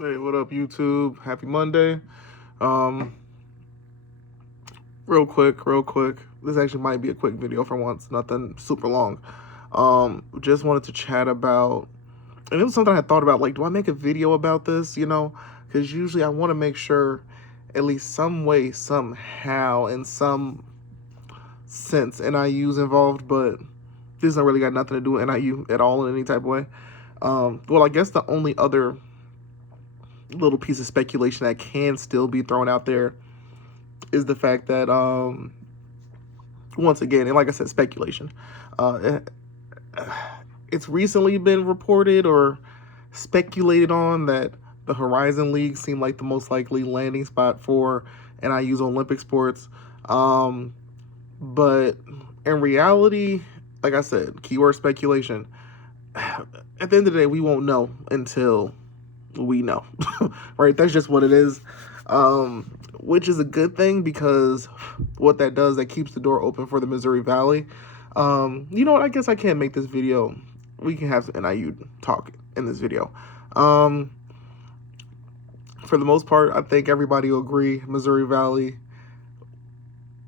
Hey, what up, YouTube? Happy Monday. Um, real quick. This actually might be a quick video for once, nothing super long. Just wanted to chat about, and it was something I thought about, like, do I make a video about this, Because usually I want to make sure, at least some way, somehow, in some sense, NIU's involved, but this don't really got nothing to do with NIU at all in any type of way. Well, I guess the only other little piece of speculation that can still be thrown out there is the fact that once again, and like I said, speculation. Uh, it's recently been reported or speculated on that the Horizon League seemed like the most likely landing spot for NIU's Olympic sports. But in reality, like I said, keyword speculation. At the end of the day, we won't know until we know, right? That's just what it is, which is a good thing because what that does, that keeps the door open for the Missouri Valley. You know what? I guess I can't make this video. We can have some NIU talk in this video. For the most part, I think everybody will agree Missouri Valley,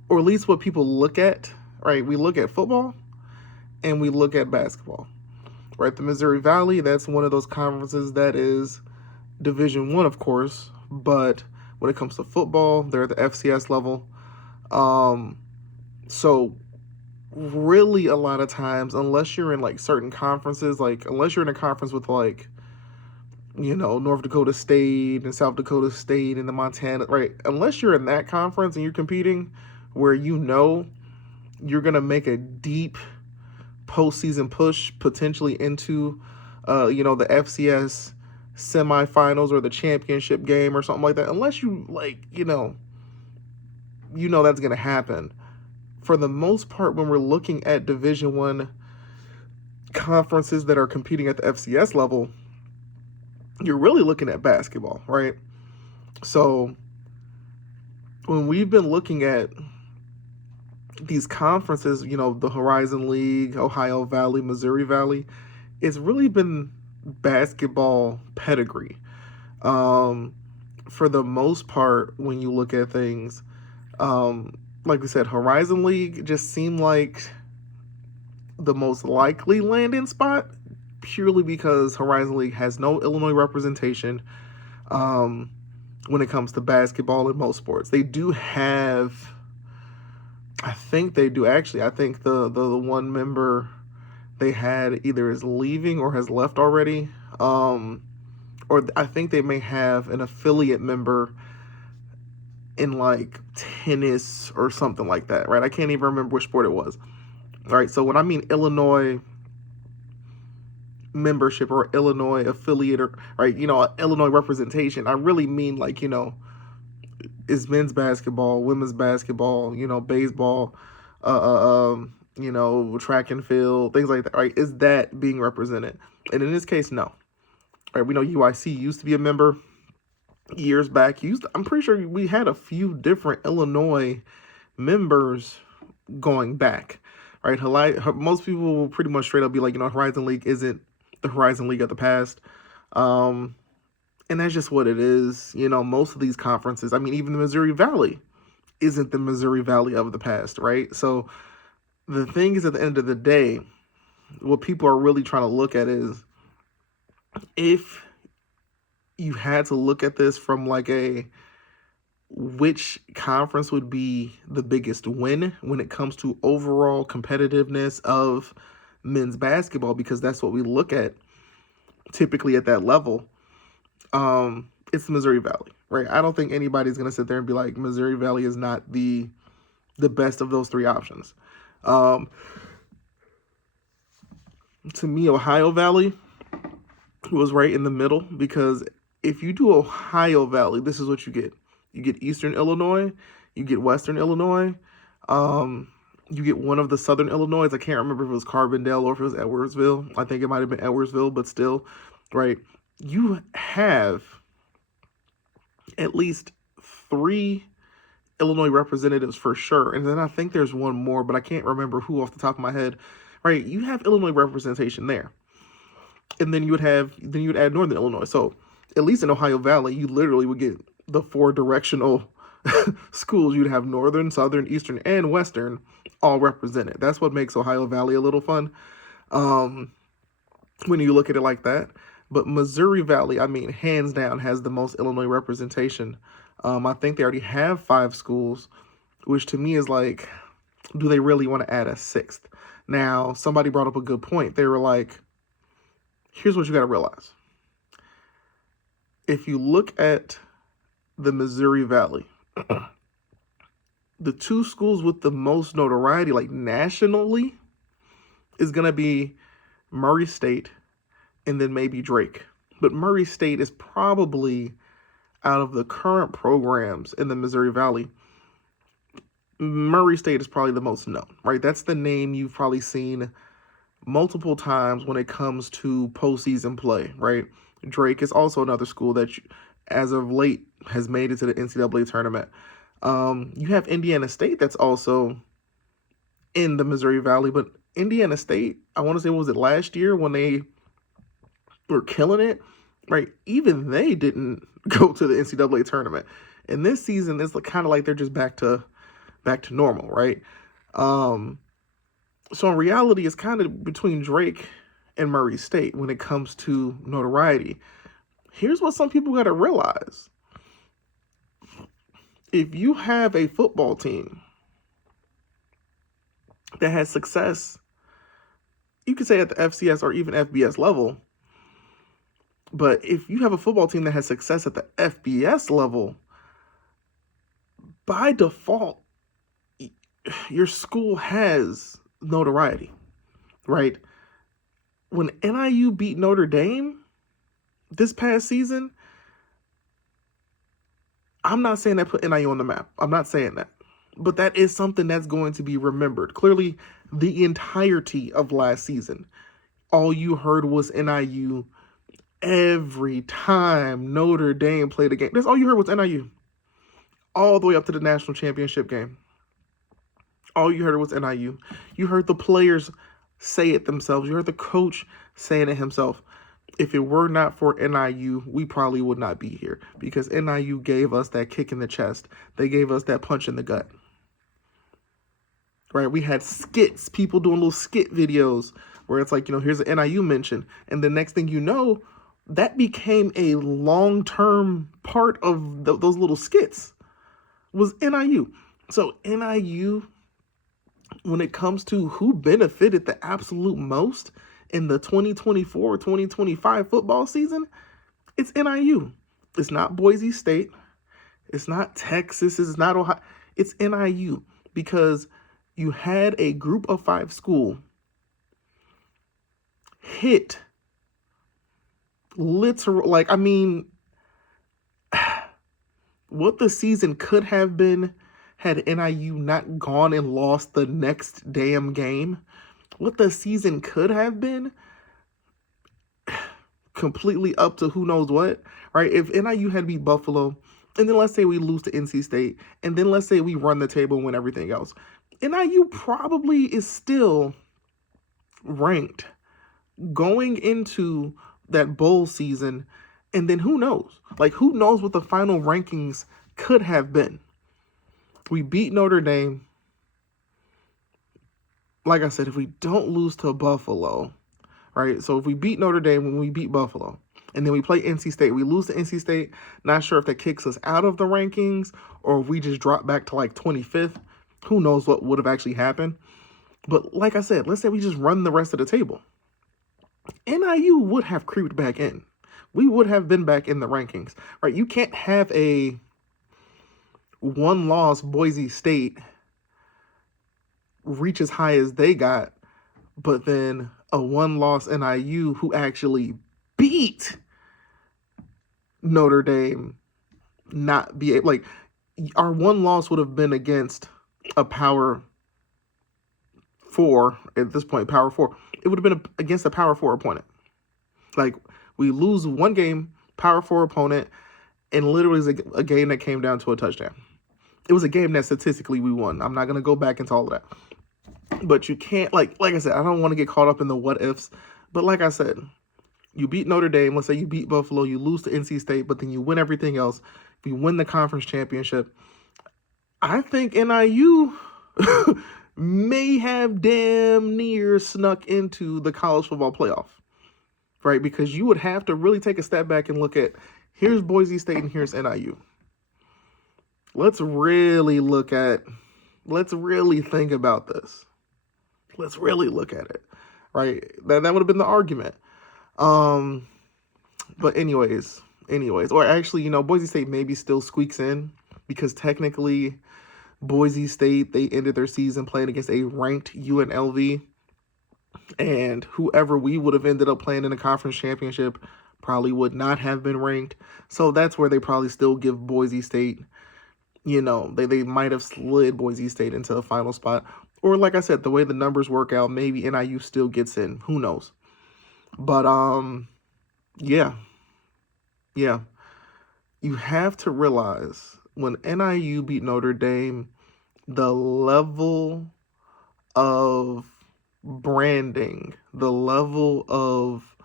or at least what people look at, right? We look at football and we look at basketball, right? The Missouri Valley, that's one of those conferences that is Division I, of course, but when it comes to football, they're at the FCS level. So really a lot of times, unless you're in like certain conferences, like unless you're in a conference with like, North Dakota State and South Dakota State and the Montana, right? Unless you're in that conference and you're competing where you're going to make a deep postseason push potentially into, the FCS semifinals or the championship game or something like that, unless you that's going to happen. For the most part, when we're looking at Division I conferences that are competing at the FCS level, you're really looking at basketball, right? So when we've been looking at these conferences, the Horizon League, Ohio Valley, Missouri Valley, it's really been basketball pedigree. For the most part, when you look at things, like we said, Horizon League just seemed like the most likely landing spot purely because Horizon League has no Illinois representation when it comes to basketball and most sports. They do have, I think they do actually. I think the one member they had either is leaving or has left already. Or I think they may have an affiliate member in like tennis or something like that, right? I can't even remember which sport it was. All right, so when I mean Illinois membership or Illinois affiliate or, right, Illinois representation, I really mean like, is men's basketball, women's basketball, baseball, track and field, things like that, right? Is that being represented? And in this case, no. Right, we know UIC used to be a member years back. I'm pretty sure we had a few different Illinois members going back, right? Most people will pretty much straight up be like, Horizon League isn't the Horizon League of the past. And that's just what it is. Most of these conferences, I mean, even the Missouri Valley isn't the Missouri Valley of the past, right? So the thing is, at the end of the day, what people are really trying to look at is, if you had to look at this from like which conference would be the biggest win when it comes to overall competitiveness of men's basketball, because that's what we look at typically at that level, it's the Missouri Valley, right? I don't think anybody's going to sit there and be like, Missouri Valley is not the best of those three options. To me, Ohio Valley was right in the middle, because if you do Ohio Valley, this is what you get. You get Eastern Illinois, you get Western Illinois, you get one of the Southern Illinois. I can't remember if it was Carbondale or if it was Edwardsville. I think it might have been Edwardsville, but still, right? You have at least 3 Illinois representatives for sure. And then I think there's one more, but I can't remember who off the top of my head, right? You have Illinois representation there. And then you would add Northern Illinois. So At least in Ohio Valley, you literally would get the 4 directional schools. You'd have Northern, Southern, Eastern, and Western all represented. That's what makes Ohio Valley a little fun when you look at it like that. But Missouri Valley, I mean, hands down, has the most Illinois representation. I think they already have 5 schools, which to me is like, do they really want to add a 6th? Now, somebody brought up a good point. They were like, here's what you got to realize. If you look at the Missouri Valley, the 2 schools with the most notoriety, like nationally, is going to be Murray State and then maybe Drake. But Murray State is probably, out of the current programs in the Missouri Valley, Murray State is probably the most known, right? That's the name you've probably seen multiple times when it comes to postseason play, right? Drake is also another school that, as of late, has made it to the NCAA tournament. You have Indiana State that's also in the Missouri Valley, but Indiana State, I want to say, what was it, last year when they were killing it, right? Even they didn't go to the NCAA tournament. And this season, it's kind of like they're just back to normal, right? So in reality, it's kind of between Drake and Murray State when it comes to notoriety. Here's what some people got to realize. If you have a football team that has success, you could say at the FCS or even FBS level, but if you have a football team that has success at the FBS level, by default, your school has notoriety, right? When NIU beat Notre Dame this past season, I'm not saying that put NIU on the map. I'm not saying that. But that is something that's going to be remembered. Clearly, the entirety of last season, all you heard was NIU every time Notre Dame played a game. That's all you heard was NIU. All the way up to the national championship game. All you heard was NIU. You heard the players say it themselves. You heard the coach saying it himself. If it were not for NIU, we probably would not be here, because NIU gave us that kick in the chest. They gave us that punch in the gut. Right? We had skits, people doing little skit videos where it's like, here's an NIU mention. And the next thing you know, that became a long-term part of those little skits was NIU. So NIU, when it comes to who benefited the absolute most in the 2024-2025 football season, it's NIU. It's not Boise State. It's not Texas. It's not Ohio. It's NIU, because you had a group of 5 school hit literal, what the season could have been had NIU not gone and lost the next damn game. What the season could have been, completely up to who knows what, right? If NIU had beat Buffalo, and then let's say we lose to NC State, and then let's say we run the table and win everything else, NIU probably is still ranked going into that bowl season, and then who knows? Who knows what the final rankings could have been? We beat Notre Dame. Like I said, if we don't lose to Buffalo, right? So if we beat Notre Dame when we beat Buffalo, and then we play NC State, we lose to NC State, not sure if that kicks us out of the rankings or if we just drop back to 25th. Who knows what would have actually happened? But like I said, let's say we just run the rest of the table. NIU would have creeped back in. We would have been back in the rankings, right? You can't have a one-loss Boise State reach as high as they got, but then a one-loss NIU who actually beat Notre Dame not be able, our one loss would have been against a Power 4 at this point, Power 4. It would have been against a Power 4 opponent. We lose one game, Power 4 opponent, and literally it's a game that came down to a touchdown. It was a game that statistically we won. I'm not going to go back into all of that. But you can't, like I said, I don't want to get caught up in the what ifs. But like I said, You beat Notre Dame. Let's say you beat Buffalo. You lose to NC State, but then you win everything else. If you win the conference championship, I think NIU may have damn near snuck into the college football playoff, right? Because you would have to really take a step back and look at, here's Boise State and here's NIU. Let's really think about this. Let's really look at it, right? That would have been the argument. But anyways, or actually, Boise State maybe still squeaks in because technically Boise State, they ended their season playing against a ranked UNLV, and whoever we would have ended up playing in the conference championship probably would not have been ranked. So that's where they probably still give Boise State, they might have slid Boise State into the final spot. Or like I said, the way the numbers work out, maybe NIU still gets in. Who knows? But yeah. You have to realize when NIU beat Notre Dame, the level of branding, the level of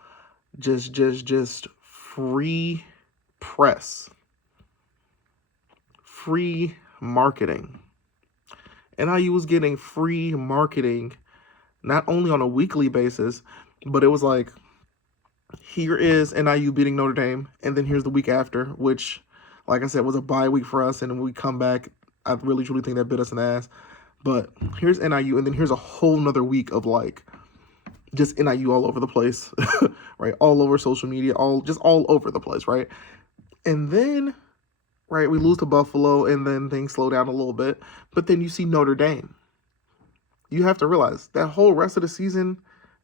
just free press, free marketing. NIU was getting free marketing not only on a weekly basis, but it was like, here is NIU beating Notre Dame, and then here's the week after, which, like I said, was a bye week for us, and when we come back, I really, truly think that bit us in the ass. But here's NIU, and then here's a whole nother week of, just NIU all over the place, right? All over social media, all over the place, right? And then, right, we lose to Buffalo, and then things slow down a little bit, but then you see Notre Dame. You have to realize that whole rest of the season,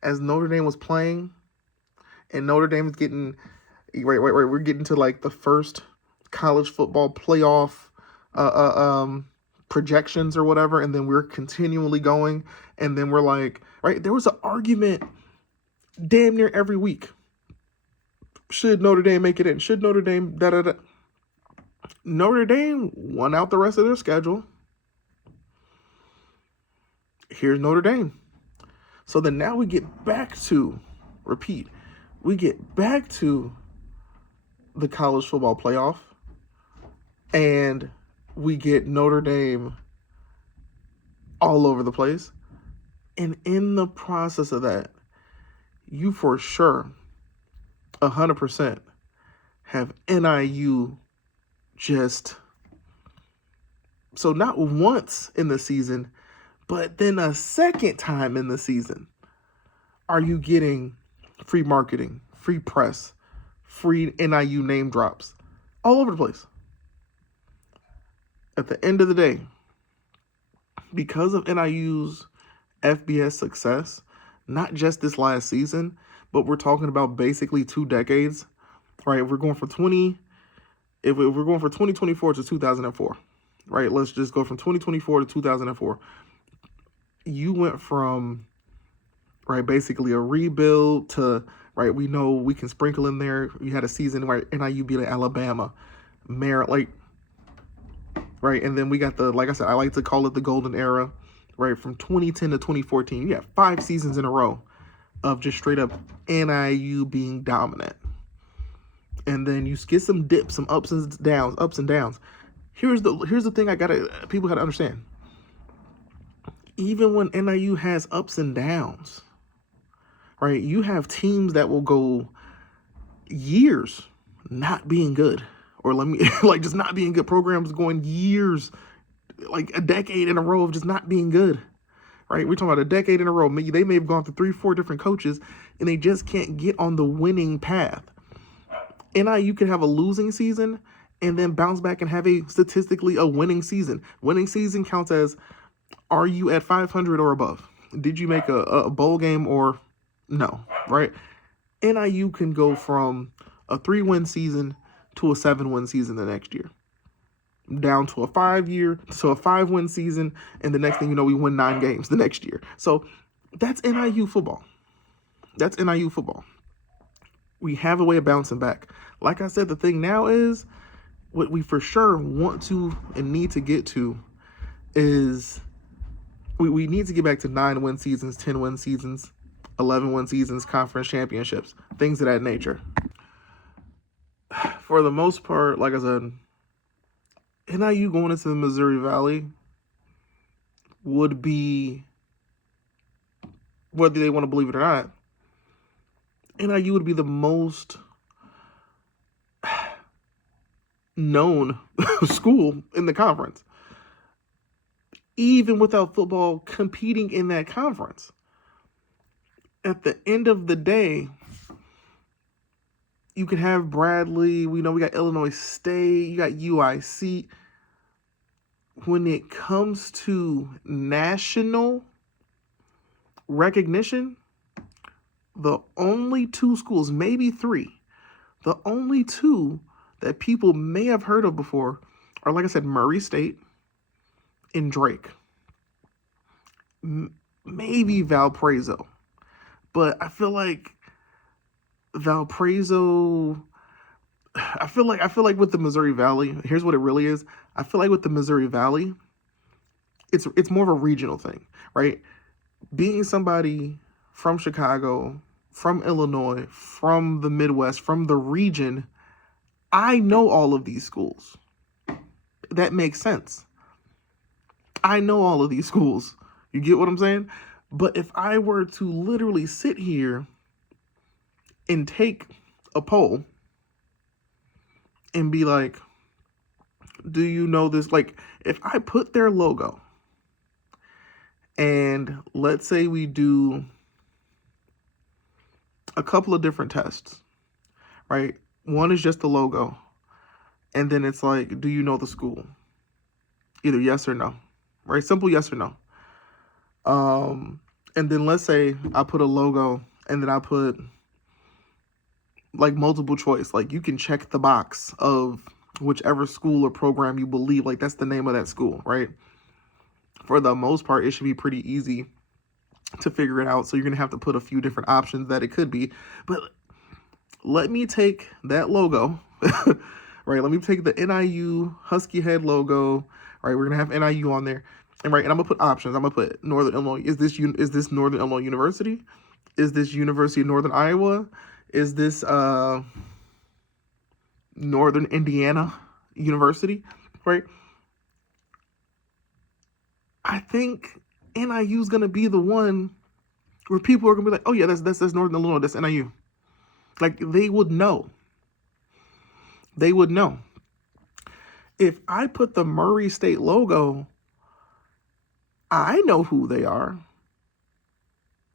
as Notre Dame was playing, and Notre Dame is getting, we're getting to the first college football playoff projections or whatever, and then we're continually going, and then we're there was an argument damn near every week. Should Notre Dame make it in? Should Notre Dame da-da-da? Notre Dame won out the rest of their schedule. Here's Notre Dame. So then now we get back to the college football playoff, and we get Notre Dame all over the place. And in the process of that, you for sure, 100%, have NIU just, so not once in the season, but then a second time in the season, are you getting free marketing, free press, free NIU name drops all over the place. At the end of the day, because of NIU's FBS success, not just this last season, but we're talking about basically 2 decades, right? We're going from 2024 to 2004, right? Let's just go from 2024 to 2004. You went from, right, basically a rebuild to, right, we know we can sprinkle in there. You had a season where NIU beat Alabama, Maryland, right? And then we got like I said, I like to call it the golden era, right? From 2010 to 2014, you have 5 seasons in a row of just straight up NIU being dominant. And then you get some dips, some ups and downs. Here's the thing people gotta understand. Even when NIU has ups and downs, right? You have teams that will go years not being good, or just not being good. Programs going years, like a decade in a row of just not being good, right? We're talking about a decade in a row. They may have gone through 3-4 different coaches, and they just can't get on the winning path. NIU could have a losing season and then bounce back and have statistically a winning season. Winning season counts as, are you at 500 or above? Did you make a bowl game or no, right? NIU can go from a 3-win season to a 7-win season the next year, down to a 5-win season, and the next thing you know, we win 9 games the next year. So that's NIU football. We have a way of bouncing back. Like I said, the thing now is, what we for sure want to and need to get to is we need to get back to 9-win seasons, 10-win seasons, 11-win seasons, conference championships, things of that nature. For the most part, like I said, NIU going into the Missouri Valley would be, whether they want to believe it or not, NIU would be the most known school in the conference, even without football competing in that conference. At the end of the day, you can have Bradley, we know we got Illinois State, you got UIC. When it comes to national recognition, the only two schools, maybe three, the only two that people may have heard of before are, like I said, Murray State and Drake. Maybe Valparaiso. But I feel like Valparaiso, I feel like with the Missouri Valley, here's what it really is. I feel like with the Missouri Valley, it's more of a regional thing, right? Being somebody from Chicago, from Illinois, from the Midwest, from the region, I know all of these schools. That makes sense. I know all of these schools. You get what I'm saying? But if I were to literally sit here and take a poll and be like, do you know this? Like, if I put their logo and let's say we do a couple of different tests, right? One is just the logo. And then it's like, do you know the school? Either yes or no, right? Simple yes or no. And then let's say I put a logo and then I put like multiple choice. Like you can check the box of whichever school or program you believe, like that's the name of that school, right? For the most part, it should be pretty easy to figure it out. So you're going to have to put a few different options that it could be. But let me take that logo, right? Let me take the NIU Husky Head logo, right? We're going to have NIU on there. And right, and I'm going to put options. I'm going to put Northern Illinois. Is this Northern Illinois University? Is this University of Northern Iowa? Is this Northern Indiana University, right? I think NIU is going to be the one where people are going to be like, oh yeah, that's Northern Illinois, that's NIU. Like they would know. They would know. If I put the Murray State logo, I know who they are,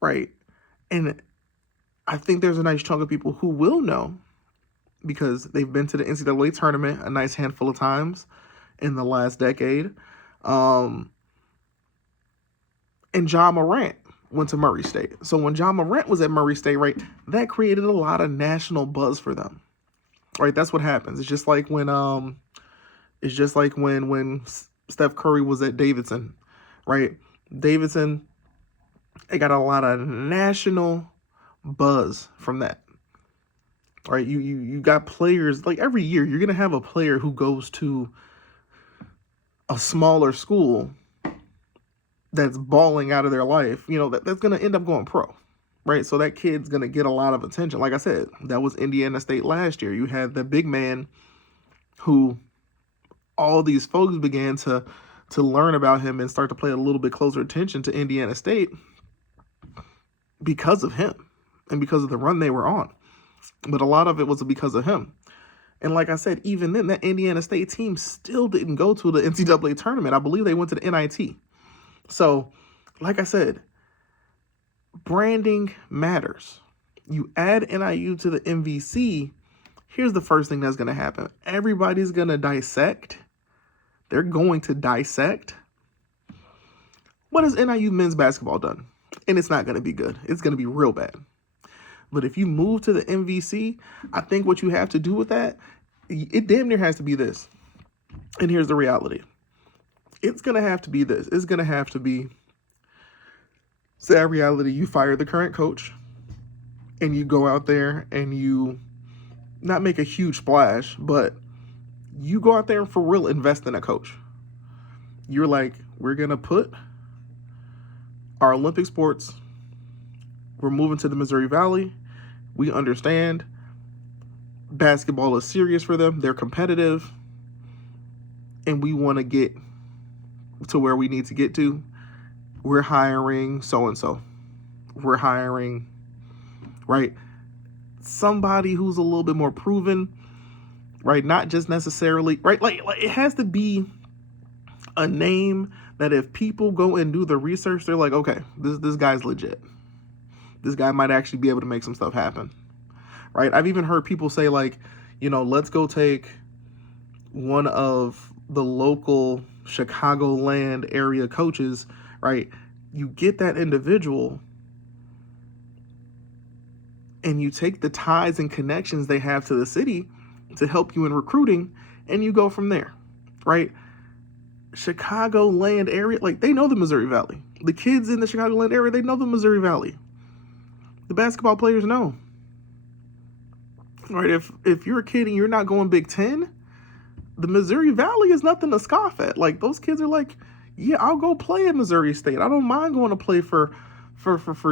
right? And I think there's a nice chunk of people who will know because they've been to the NCAA tournament a nice handful of times in the last decade. And Ja Morant went to Murray State. So when Ja Morant was at Murray State, right, that created a lot of national buzz for them. Right? That's what happens. It's just like when Steph Curry was at Davidson, right? Davidson, it got a lot of national buzz from that. Right? You got players, like every year you're going to have a player who goes to a smaller school that's balling out of their life, you know, that's going to end up going pro, right? So that kid's going to get a lot of attention. Like I said, that was Indiana State last year. You had the big man who all these folks began to learn about him and start to pay a little bit closer attention to Indiana State because of him and because of the run they were on. But a lot of it was because of him. And like I said, even then, that Indiana State team still didn't go to the NCAA tournament. I believe they went to the NIT. So, like I said, branding matters. You add NIU to the MVC, here's the first thing that's going to happen. Everybody's going to dissect. They're going to dissect. What has NIU men's basketball done? And it's not going to be good. It's going to be real bad. But if you move to the MVC, I think what you have to do with that, it damn near has to be this. And here's the reality. It's going to have to be this. It's going to have to be, sad reality, you fire the current coach and you go out there and you not make a huge splash, but you go out there and for real invest in a coach. You're like, we're going to put our Olympic sports We're moving to the Missouri Valley. We understand basketball is serious for them. They're competitive. And we want to get to where we need to get to. We're hiring so-and-so. We're hiring, right, somebody who's a little bit more proven, right? Not just necessarily, right? Like it has to be a name that if people go and do the research, they're like, okay, this guy's legit. This guy might actually be able to make some stuff happen, right? I've even heard people say like, let's go take one of the local Chicagoland area coaches, right? You get that individual and you take the ties and connections they have to the city to help you in recruiting, and you go from there, right? Chicagoland area, like they know the Missouri Valley. The kids in the Chicagoland area, they know the Missouri Valley. The basketball players know, right? If you're a kid and you're not going Big Ten, the Missouri Valley is nothing to scoff at. Like those kids are like, yeah, I'll go play at Missouri State. I don't mind going to play for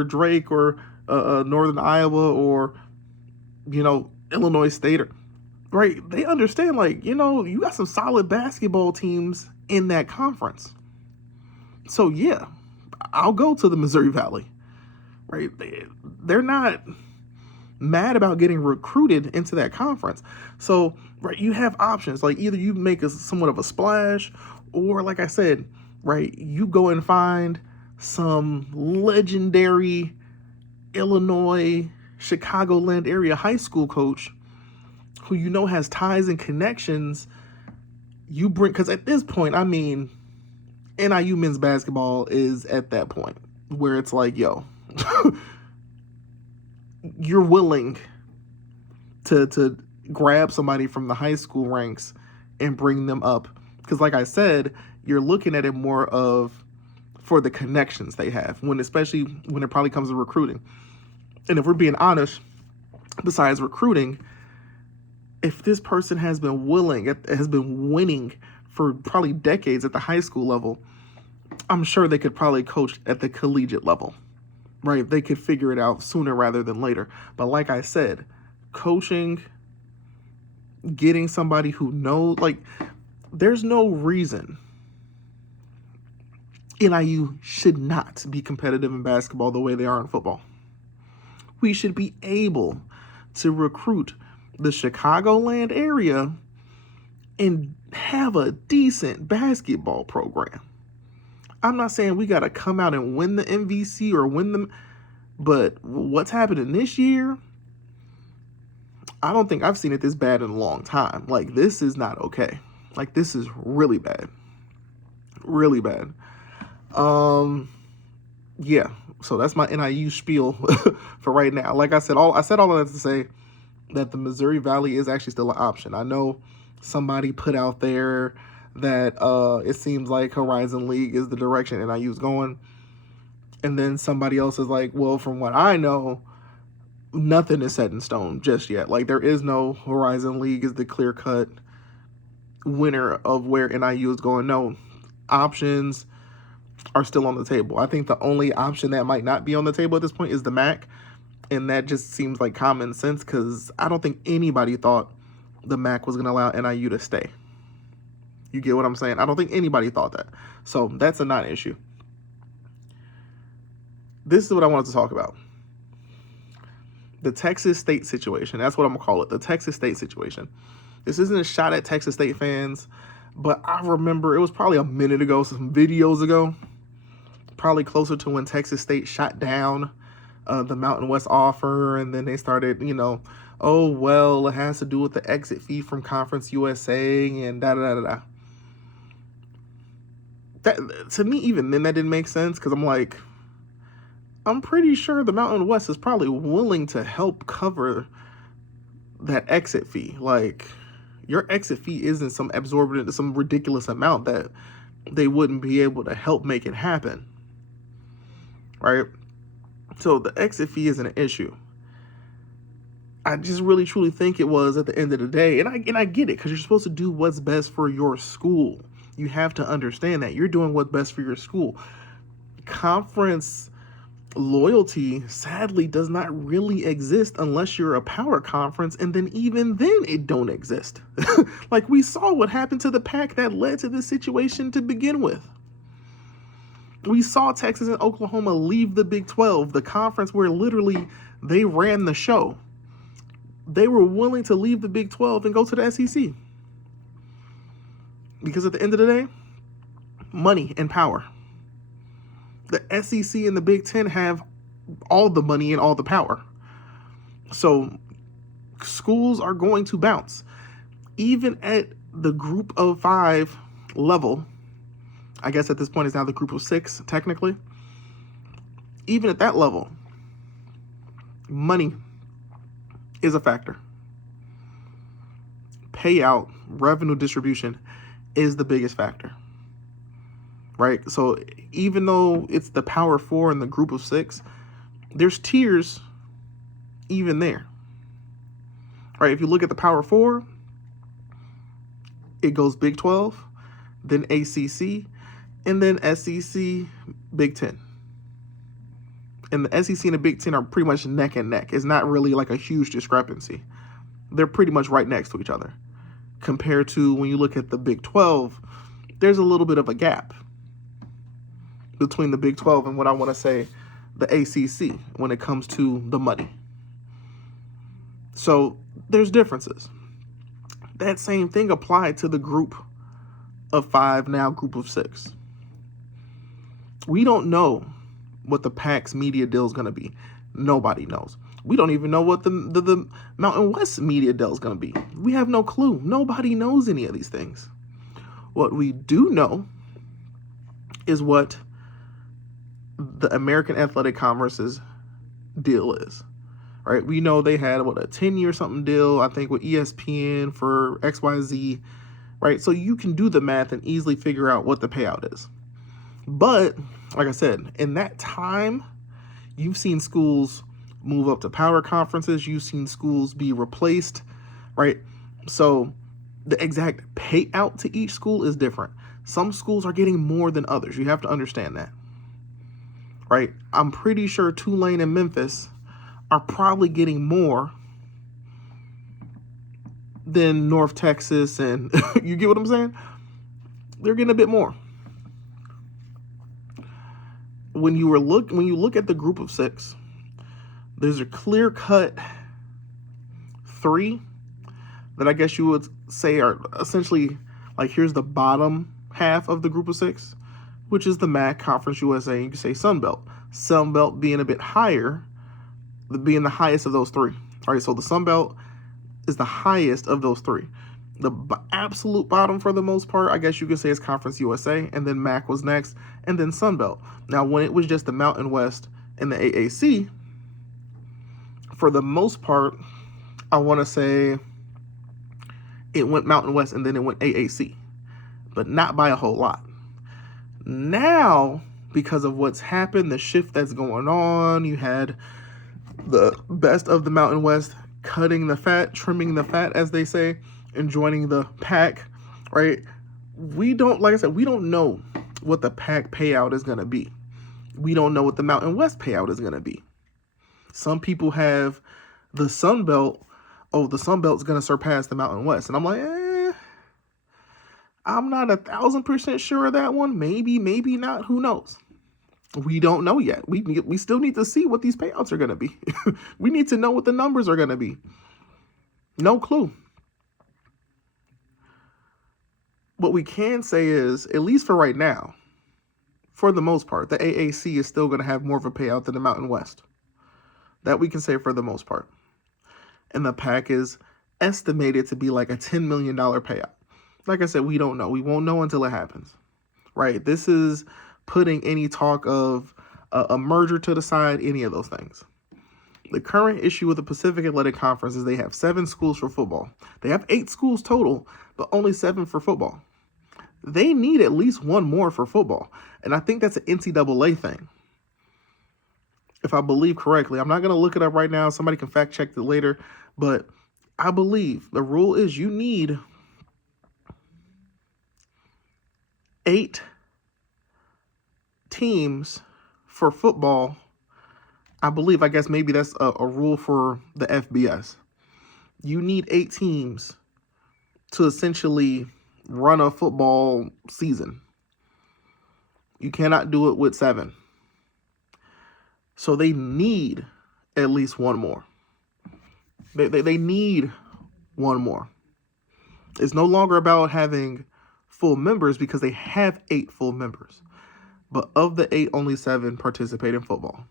Drake or Northern Iowa or Illinois State, right? They understand like you got some solid basketball teams in that conference. So yeah, I'll go to the Missouri Valley, right? They're not mad about getting recruited into that conference. So right, you have options. Like either you make somewhat of a splash, or like I said, right, you go and find some legendary Illinois, Chicagoland area high school coach who has ties and connections. You bring, because at this point, I mean, NIU men's basketball is at that point where it's like, yo, you're willing to grab somebody from the high school ranks and bring them up. Because like I said, you're looking at it more of for the connections they have, especially when it probably comes to recruiting. And if we're being honest, besides recruiting, if this person has been winning for probably decades at the high school level, I'm sure they could probably coach at the collegiate level, right? They could figure it out sooner rather than later. But like I said, coaching, getting somebody who knows, like, there's no reason NIU should not be competitive in basketball the way they are in football. We should be able to recruit the Chicagoland area and have a decent basketball program. I'm not saying we got to come out and win the MVC or win them, but what's happening this year, I don't think I've seen it this bad in a long time. Like, this is not okay. Like, this is really bad. Really bad. Yeah. So that's my NIU spiel for right now. Like I said, all of that to say that the Missouri Valley is actually still an option. I know somebody put out there that it seems like Horizon League is the direction NIU is going. And then somebody else is like, well, from what I know, nothing is set in stone just yet. Like, there is no Horizon League is the clear-cut winner of where NIU is going. No, options are still on the table. I think the only option that might not be on the table at this point is the MAC. And that just seems like common sense because I don't think anybody thought the MAC was going to allow NIU to stay. You get what I'm saying? I don't think anybody thought that. So that's a non-issue. This is what I wanted to talk about. The Texas State situation. That's what I'm going to call it. The Texas State situation. This isn't a shot at Texas State fans, but I remember it was probably a minute ago, some videos ago, probably closer to when Texas State shot down the Mountain West offer, and then they started, oh, well, it has to do with the exit fee from Conference USA and da-da-da-da-da. That, to me, even then, that didn't make sense because I'm like, I'm pretty sure the Mountain West is probably willing to help cover that exit fee. Like, your exit fee isn't some absorbent, some ridiculous amount that they wouldn't be able to help make it happen, right? So the exit fee isn't an issue. I just really truly think it was at the end of the day, and I get it because you're supposed to do what's best for your school. You have to understand that you're doing what's best for your school. Conference loyalty sadly does not really exist unless you're a power conference, and then even then it don't exist. Like we saw what happened to the PAC that led to this situation to begin with. We saw Texas and Oklahoma leave the Big 12, the conference where literally they ran the show. They were willing to leave the Big 12 and go to the SEC. Because at the end of the day, money and power. The SEC and the Big 10 have all the money and all the power. So schools are going to bounce. Even at the group of 5 level, I guess at this point it's now the group of 6, technically. Even at that level, money is a factor. Payout, revenue distribution is the biggest factor. Right? So even though it's the Power 4 and the group of 6, there's tiers even there. Right? If you look at the Power 4, it goes Big 12, then ACC, and then SEC, Big 10. And the SEC and the Big 10 are pretty much neck and neck. It's not really like a huge discrepancy. They're pretty much right next to each other. Compared to when you look at the Big 12, there's a little bit of a gap between the Big 12 and what I want to say the ACC when it comes to the money. So there's differences. That same thing applied to the group of 5, now group of 6. We don't know what the PAC's media deal is going to be. Nobody knows. We don't even know what the Mountain West media deal is going to be. We have no clue. Nobody knows any of these things. What we do know is what the American Athletic Conference's deal is. Right? We know they had, a 10-year something deal, I think, with ESPN for XYZ. Right? So you can do the math and easily figure out what the payout is. But, like I said, in that time, you've seen schools move up to power conferences. You've seen schools be replaced, right? So the exact payout to each school is different. Some schools are getting more than others. You have to understand that, right? I'm pretty sure Tulane and Memphis are probably getting more than North Texas, and you get what I'm saying? They're getting a bit more. When you look at the group of 6, there's a clear-cut 3 that I guess you would say are essentially, like, here's the bottom half of the group of 6, which is the MAC, Conference USA, you can say Sun Belt. Sun Belt being a bit higher, being the highest of those 3. All right, so the Sun Belt is the highest of those 3. The absolute bottom, for the most part, I guess you could say, is Conference USA, and then MAC was next, and then Sun Belt. Now, when it was just the Mountain West and the AAC, for the most part, I want to say it went Mountain West and then it went AAC, but not by a whole lot. Now, because of what's happened, the shift that's going on, you had the best of the Mountain West cutting the fat, trimming the fat, as they say, and joining the PAC, right? Like I said, we don't know what the PAC payout is going to be. We don't know what the Mountain West payout is going to be. Some people have the Sun Belt. Oh, the Sun Belt's going to surpass the Mountain West. And I'm like, I'm not 1,000% sure of that one. Maybe, maybe not. Who knows? We don't know yet. We still need to see what these payouts are going to be. We need to know what the numbers are going to be. No clue. What we can say is, at least for right now, for the most part, the AAC is still going to have more of a payout than the Mountain West. That we can say for the most part. And the PAC is estimated to be like a $10 million payout. Like I said, we don't know. We won't know until it happens, right? This is putting any talk of a merger to the side, any of those things. The current issue with the Pacific Athletic Conference is they have 7 schools for football. They have 8 schools total, but only 7 for football. They need at least 1 more for football. And I think that's an NCAA thing, if I believe correctly. I'm not going to look it up right now. Somebody can fact check it later. But I believe the rule is you need 8 teams for football I guess maybe that's a rule for the FBS. You need 8 teams to essentially run a football season. You cannot do it with 7. So they need at least one more. They need one more. It's no longer about having full members because they have 8 full members. But of the 8, only 7 participate in football.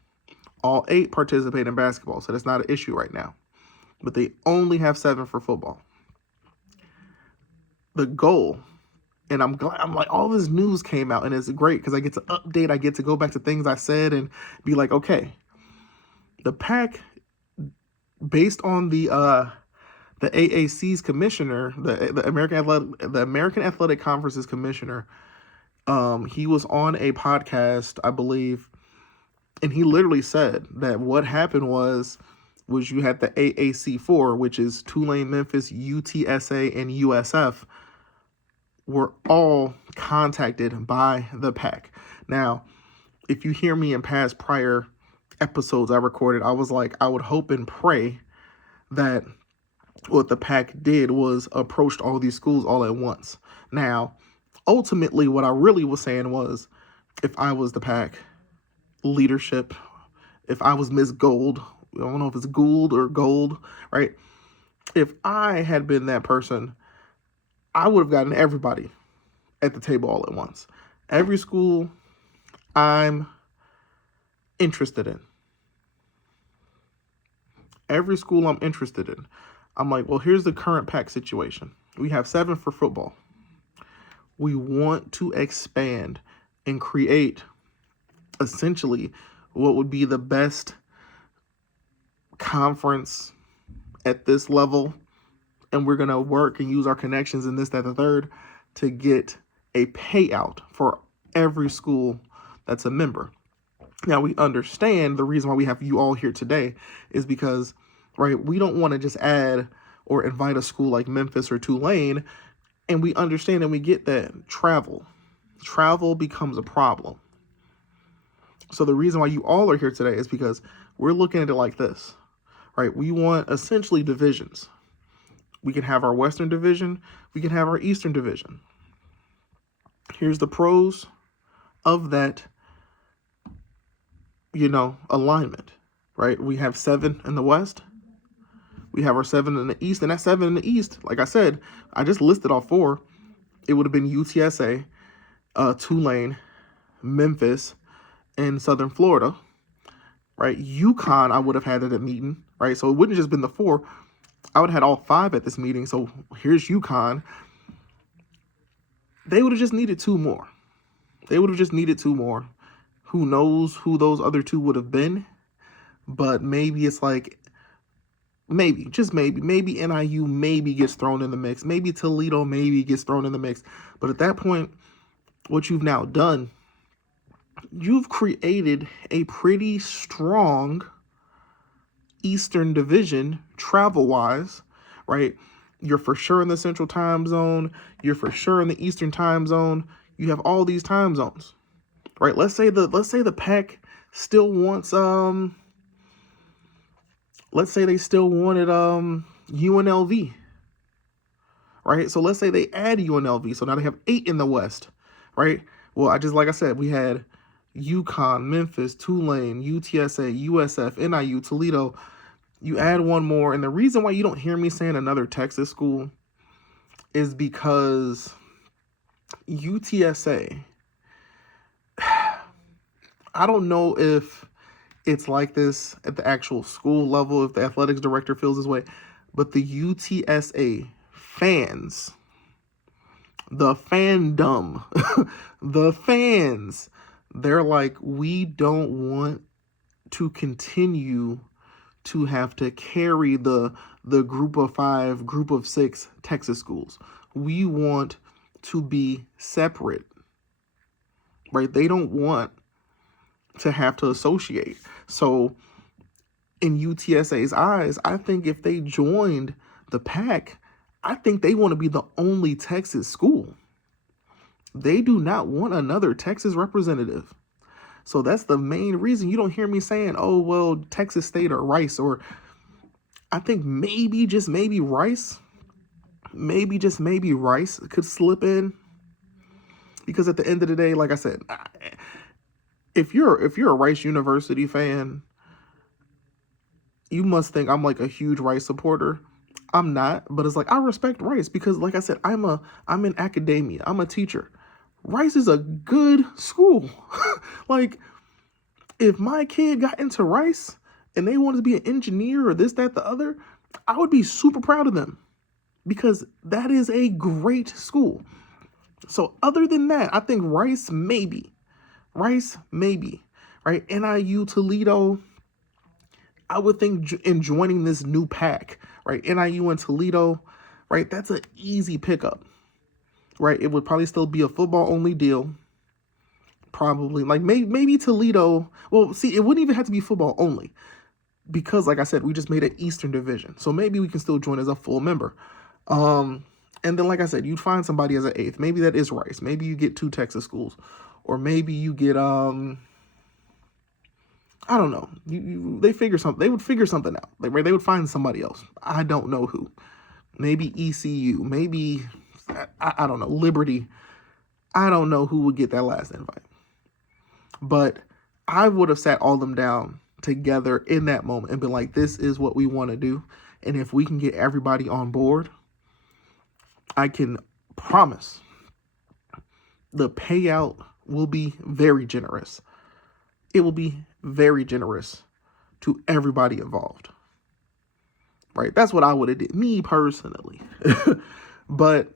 All 8 participate in basketball, so that's not an issue right now. But they only have 7 for football. The goal, and I'm glad, I'm like, all this news came out, and it's great because I get to update, I get to go back to things I said and be like, okay, the PAC, based on the AAC's commissioner, the American Athletic Conference's commissioner, he was on a podcast, I believe, and he literally said that what happened was you had the AAC4, which is Tulane, Memphis, UTSA, and USF, were all contacted by the PAC. Now, if you hear me in past prior episodes I recorded, I was like, I would hope and pray that what the PAC did was approached all these schools all at once. Now, ultimately, what I really was saying was, if I was the PAC leadership, if I was Miss Gold, I don't know if it's Gould or Gold, right? If I had been that person, I would have gotten everybody at the table all at once. Every school I'm interested in. Every school I'm interested in. I'm like, well, here's the current PAC situation. We have 7 for football. We want to expand and create essentially what would be the best conference at this level. And we're going to work and use our connections in this, that, the third to get a payout for every school that's a member. Now, we understand the reason why we have you all here today is because, right, we don't want to just add or invite a school like Memphis or Tulane. And we understand and we get that travel becomes a problem. So the reason why you all are here today is because we're looking at it like this, right? We want essentially divisions. We can have our Western Division. We can have our Eastern Division. Here's the pros of that, alignment, right? We have 7 in the West. We have our 7 in the East. And that 7 in the East, like I said, I just listed all 4. It would have been UTSA, Tulane, Memphis, and Southern Florida, right? UConn, I would have had at a meeting, right? So it wouldn't have just been the 4. I would have had all 5 at this meeting. So here's UConn. They would have just needed 2 more. Who knows who those other 2 would have been? But maybe it's like, maybe NIU maybe gets thrown in the mix. Maybe Toledo maybe gets thrown in the mix. But at that point, what you've now done, you've created a pretty strong Eastern Division travel-wise, right? You're for sure in the Central Time Zone. You're for sure in the Eastern Time Zone. You have all these time zones, right? Let's say the PAC still wants let's say they still wanted UNLV, right? So let's say they add UNLV, so now they have 8 in the West, right? Well, like I said, we had UConn, Memphis, Tulane, UTSA, USF, NIU, Toledo. You add one more, and the reason why you don't hear me saying another Texas school is because UTSA, I don't know if it's like this at the actual school level, if the athletics director feels this way, but the UTSA fans, the fandom, the fans, they're like, we don't want to continue to have to carry the group of 5, group of 6 Texas schools. We want to be separate, right? They don't want to have to associate. So in UTSA's eyes, I think if they joined the PAC, I think they want to be the only Texas school. They do not want another Texas representative. So that's the main reason you don't hear me saying, oh, well, Texas State or Rice, or I think maybe, just maybe Rice, maybe just maybe Rice could slip in. Because at the end of the day, like I said, if you're a Rice University fan, you must think I'm like a huge Rice supporter. I'm not, but it's like I respect Rice because, like I said, I'm in academia. I'm a teacher. Rice is a good school. Like, if my kid got into Rice and they wanted to be an engineer or this, that, the other, I would be super proud of them because that is a great school. So other than that, I think Rice maybe, right? NIU, Toledo, I would think in joining this new PAC, right? NIU and Toledo, right? That's an easy pickup, right? It would probably still be a football only deal. Probably like maybe Toledo. Well, see, it wouldn't even have to be football only because, like I said, we just made an Eastern Division. So maybe we can still join as a full member. And then, like I said, you'd find somebody as an eighth. Maybe that is Rice. Maybe you get 2 Texas schools. Or maybe you get, I don't know. They figure something. They would figure something out. Like, right? They would find somebody else. I don't know who. Maybe ECU. Maybe, I don't know, Liberty. I don't know who would get that last invite. But I would have sat all them down together in that moment and been like, this is what we want to do. And if we can get everybody on board, I can promise the payout will be very generous. It will be very generous to everybody involved. Right? That's what I would have did, me personally. But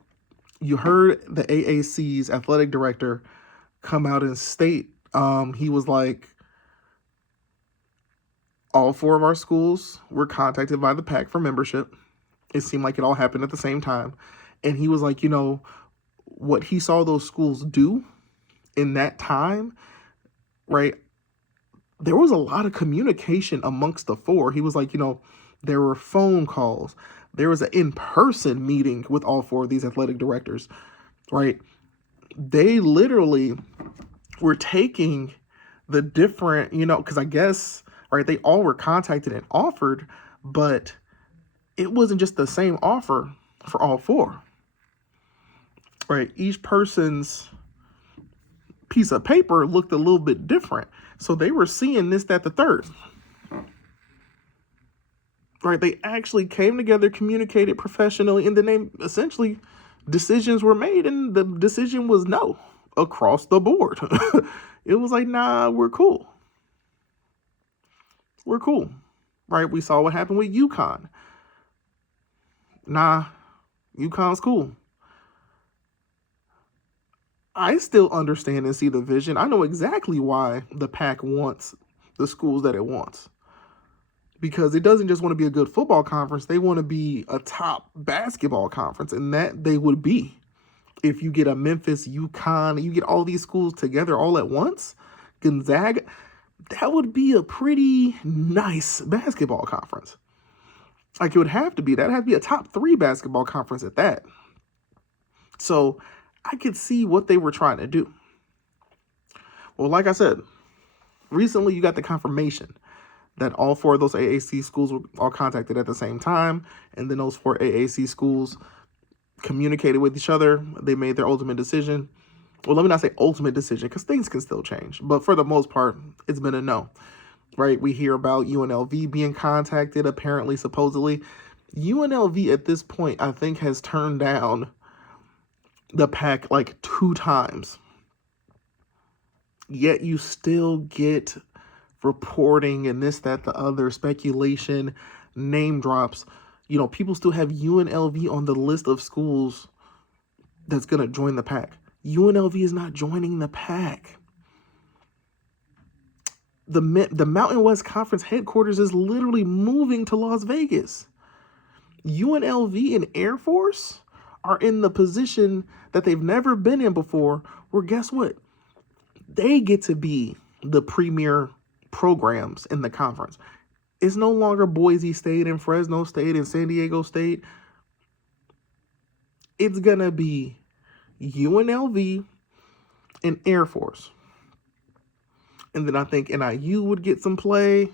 you heard the AAC's athletic director come out and state, he was like, all 4 of our schools were contacted by the PAC for membership. It seemed like it all happened at the same time. And he was like, what he saw those schools do in that time, right? There was a lot of communication amongst the 4. He was like, there were phone calls. There was an in-person meeting with all 4 of these athletic directors, right? They literally were taking the different, because I guess, right, they all were contacted and offered, but it wasn't just the same offer for all 4. Right, each person's piece of paper looked a little bit different. So they were seeing this, that, the third. Right, they actually came together, communicated professionally, and then they essentially, decisions were made, and the decision was no across the board. It was like, nah, we're cool. We're cool. Right, we saw what happened with UConn. Nah, UConn's cool. I still understand and see the vision. I know exactly why the PAC wants the schools that it wants. Because it doesn't just want to be a good football conference. They want to be a top basketball conference. And that they would be. If you get a Memphis, UConn, you get all these schools together all at once, Gonzaga, that would be a pretty nice basketball conference. Like, it would have to be. That'd have to be a top 3 basketball conference at that. So I could see what they were trying to do. Well, like I said, recently you got the confirmation that all 4 of those AAC schools were all contacted at the same time. And then those 4 AAC schools communicated with each other. They made their ultimate decision. Well, let me not say ultimate decision because things can still change. But for the most part, it's been a no. Right? We hear about UNLV being contacted, apparently, supposedly. UNLV at this point, I think, has turned down the PAC like 2 times. Yet you still get reporting and this, that, the other, speculation, name drops. People still have UNLV on the list of schools that's going to join the PAC. UNLV is not joining the PAC. The Mountain West Conference headquarters is literally moving to Las Vegas. UNLV and Air Force are in the position that they've never been in before, where guess what? They get to be the premier programs in the conference. It's no longer Boise State and Fresno State and San Diego State. It's going to be UNLV and Air Force. And then I think NIU would get some play,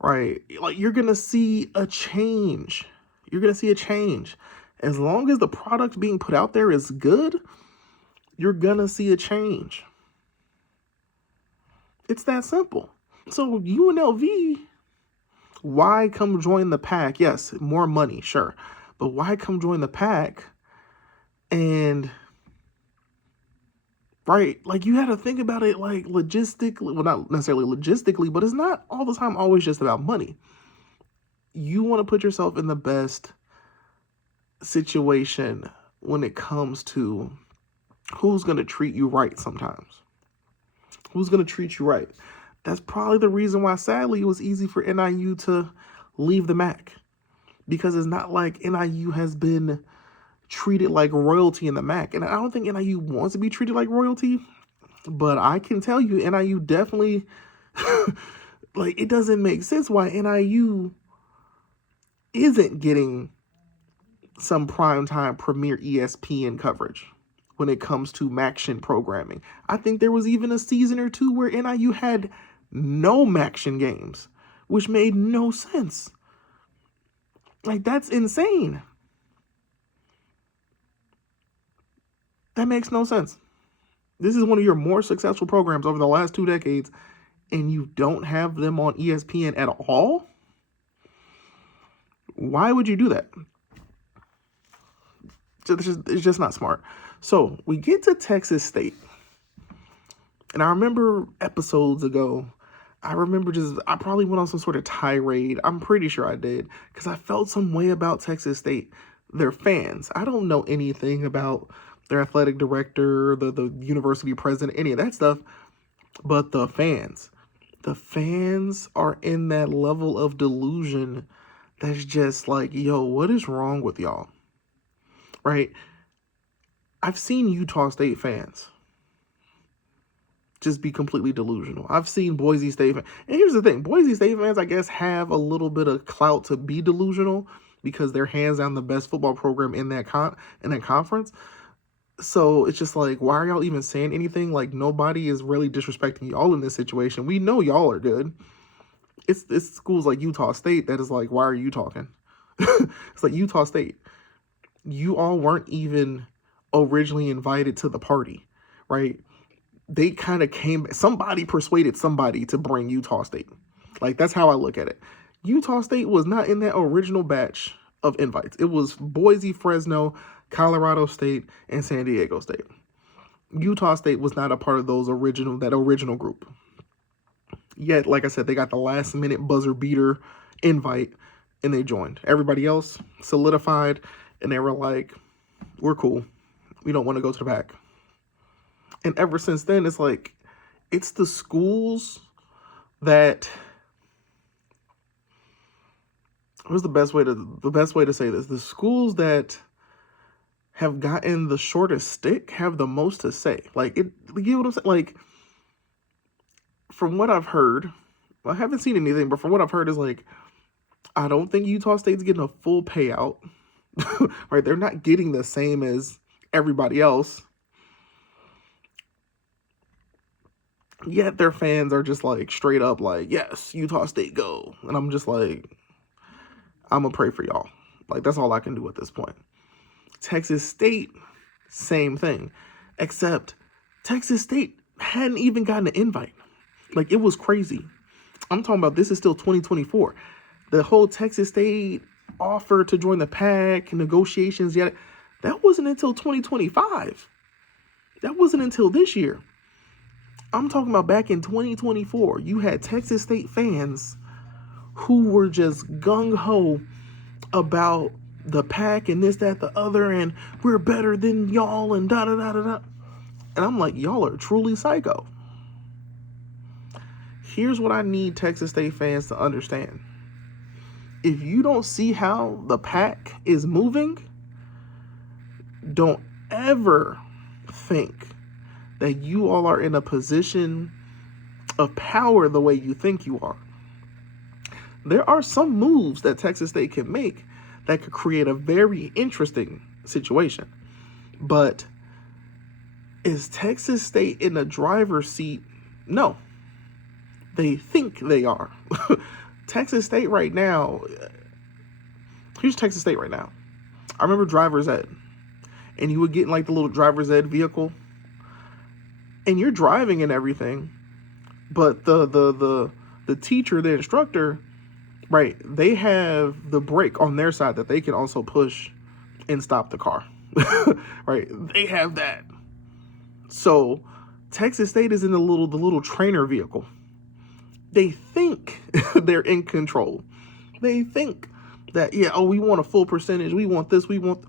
right? Like, you're going to see a change. You're going to see a change. As long as the product being put out there is good, you're going to see a change. It's that simple. So UNLV, why come join the PAC? Yes, more money, sure. But why come join the PAC? And, right, like, you had to think about it, like, logistically. Well, not necessarily logistically, but it's not all the time always just about money. You want to put yourself in the best situation when it comes to who's going to treat you right sometimes. Who's going to treat you right? That's probably the reason why, sadly, it was easy for NIU to leave the MAC. Because it's not like NIU has been treated like royalty in the MAC. And I don't think NIU wants to be treated like royalty. But I can tell you, NIU definitely, like, it doesn't make sense why NIU isn't getting some primetime premier ESPN coverage when it comes to MACtion programming. I think there was even a season or two where NIU had no MACtion games, which made no sense. Like, that's insane. That makes no sense. This is one of your more successful programs over the last 2 decades, and you don't have them on ESPN at all? Why would you do that? It's just not smart. So we get to Texas State. And I remember episodes ago, I probably went on some sort of tirade. I'm pretty sure I did, because I felt some way about Texas State. Their fans. I don't know anything about their athletic director, the university president, any of that stuff. But the fans are in that level of delusion that's just like, yo, what is wrong with y'all? Right? I've seen Utah State fans just be completely delusional. I've seen Boise State fans. And here's the thing. Boise State fans, I guess, have a little bit of clout to be delusional because they're hands down the best football program in that conference. So it's just like, why are y'all even saying anything? Like, nobody is really disrespecting y'all in this situation. We know y'all are good. It's schools like Utah State that is like, why are you talking? It's like, Utah State, you all weren't even originally invited to the party, right? They kind of somebody persuaded somebody to bring Utah State. Like, that's how I look at it. Utah State was not in that original batch of invites. It was Boise, Fresno, Colorado State, and San Diego State. Utah State was not a part of that original group. Yet, like I said, they got the last minute buzzer beater invite and they joined. Everybody else solidified and they were like, we're cool. We don't want to go to the PAC. And ever since then, it's like, it's the schools that, what's the best way to say this? The schools that have gotten the shortest stick have the most to say. Like, you know what I'm saying? Like, from what I've heard, I haven't seen anything, but from what I've heard is like, I don't think Utah State's getting a full payout. Right? They're not getting the same as everybody else. Yet their fans are just like straight up like, yes, Utah State go. And I'm just like, I'm gonna pray for y'all. Like, that's all I can do at this point. Texas State, same thing. Except Texas State hadn't even gotten an invite. Like, it was crazy. I'm talking about, this is still 2024. The whole Texas State offer to join the PAC negotiations, yet that wasn't until 2025. That wasn't until this year. I'm talking about back in 2024, you had Texas State fans who were just gung-ho about the PAC and this, that, the other, and we're better than y'all, and da-da-da-da-da. And I'm like, y'all are truly psycho. Here's what I need Texas State fans to understand. If you don't see how the PAC is moving, don't ever think that you all are in a position of power the way you think you are. There are some moves that Texas State can make that could create a very interesting situation. But is Texas State in the driver's seat? No. They think they are. Texas State right now, here's Texas State right now. I remember driver's ed, and you would get in like the little driver's ed vehicle, and you're driving and everything, but the teacher, the instructor, right, they have the brake on their side that they can also push and stop the car. Right, they have that. So Texas State is in the little trainer vehicle. They think they're in control. They think that, yeah, oh, we want a full percentage. We want this. We want.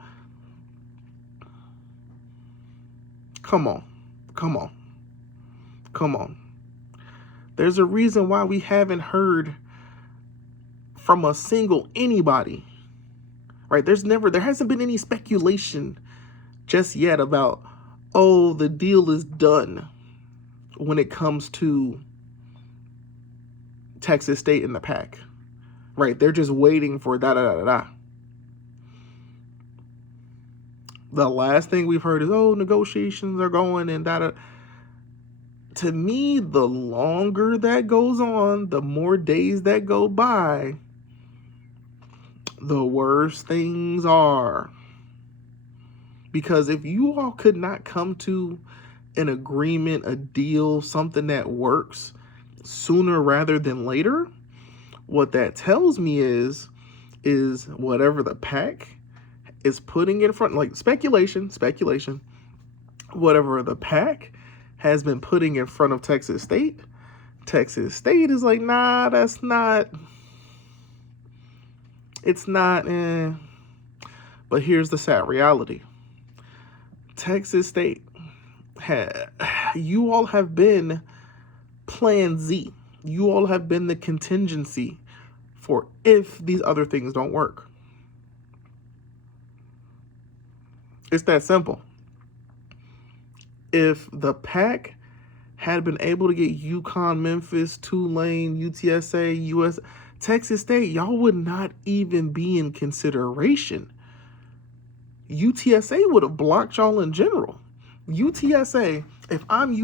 Come on. Come on. Come on. There's a reason why we haven't heard from a single anybody, right? There hasn't been any speculation just yet about, oh, the deal is done when it comes to Texas State and the PAC, right? They're just waiting for da-da-da-da-da. The last thing we've heard is, oh, negotiations are going and da-da. To me, the longer that goes on, the more days that go by, the worse things are. Because if you all could not come to an agreement, a deal, something that works sooner rather than later, what that tells me is whatever the PAC is putting in front, like speculation, whatever the PAC has been putting in front of Texas State is like, nah, that's not, it's not, But here's the sad reality. Texas State, you all have been Plan Z. You all have been the contingency for if these other things don't work. It's that simple. If the PAC had been able to get UConn, Memphis, Tulane, UTSA, Texas State, y'all would not even be in consideration. UTSA would have blocked y'all in general. UTSA, if I am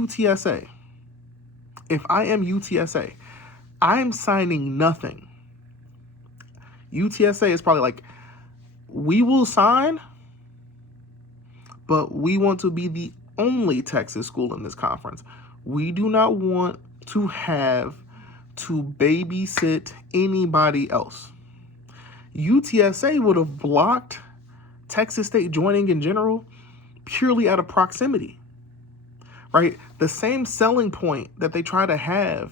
UTSA, I'm signing nothing. UTSA is probably like, we will sign, but we want to be the only Texas school in this conference. We do not want to have to babysit anybody else. UTSA would have blocked Texas State joining in general purely out of proximity, right? The same selling point that they try to have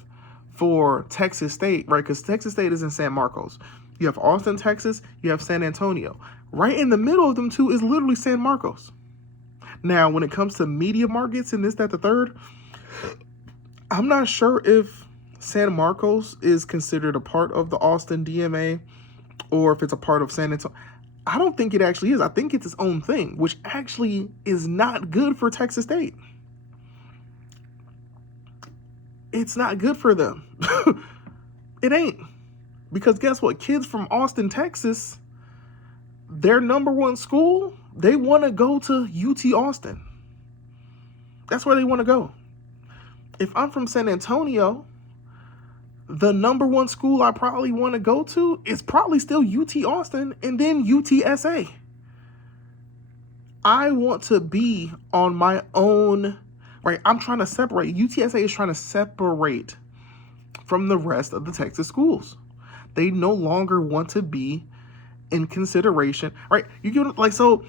for Texas State, right? Because Texas State is in San Marcos. You have Austin, Texas. You have San Antonio. Right in the middle of them two is literally San Marcos. Now, when it comes to media markets and this, that, the third, I'm not sure if San Marcos is considered a part of the Austin DMA or if it's a part of San Antonio. I don't think it actually is. I think it's its own thing, which actually is not good for Texas State. It's not good for them. It ain't. Because guess what? Kids from Austin, Texas, their number one school, they want to go to UT Austin. That's where they want to go. If I'm from San Antonio, the number one school I probably want to go to is probably still UT Austin and then UTSA. I want to be on my own, right? I'm trying to separate. UTSA is trying to separate from the rest of the Texas schools. They no longer want to be in consideration, right? You get like, so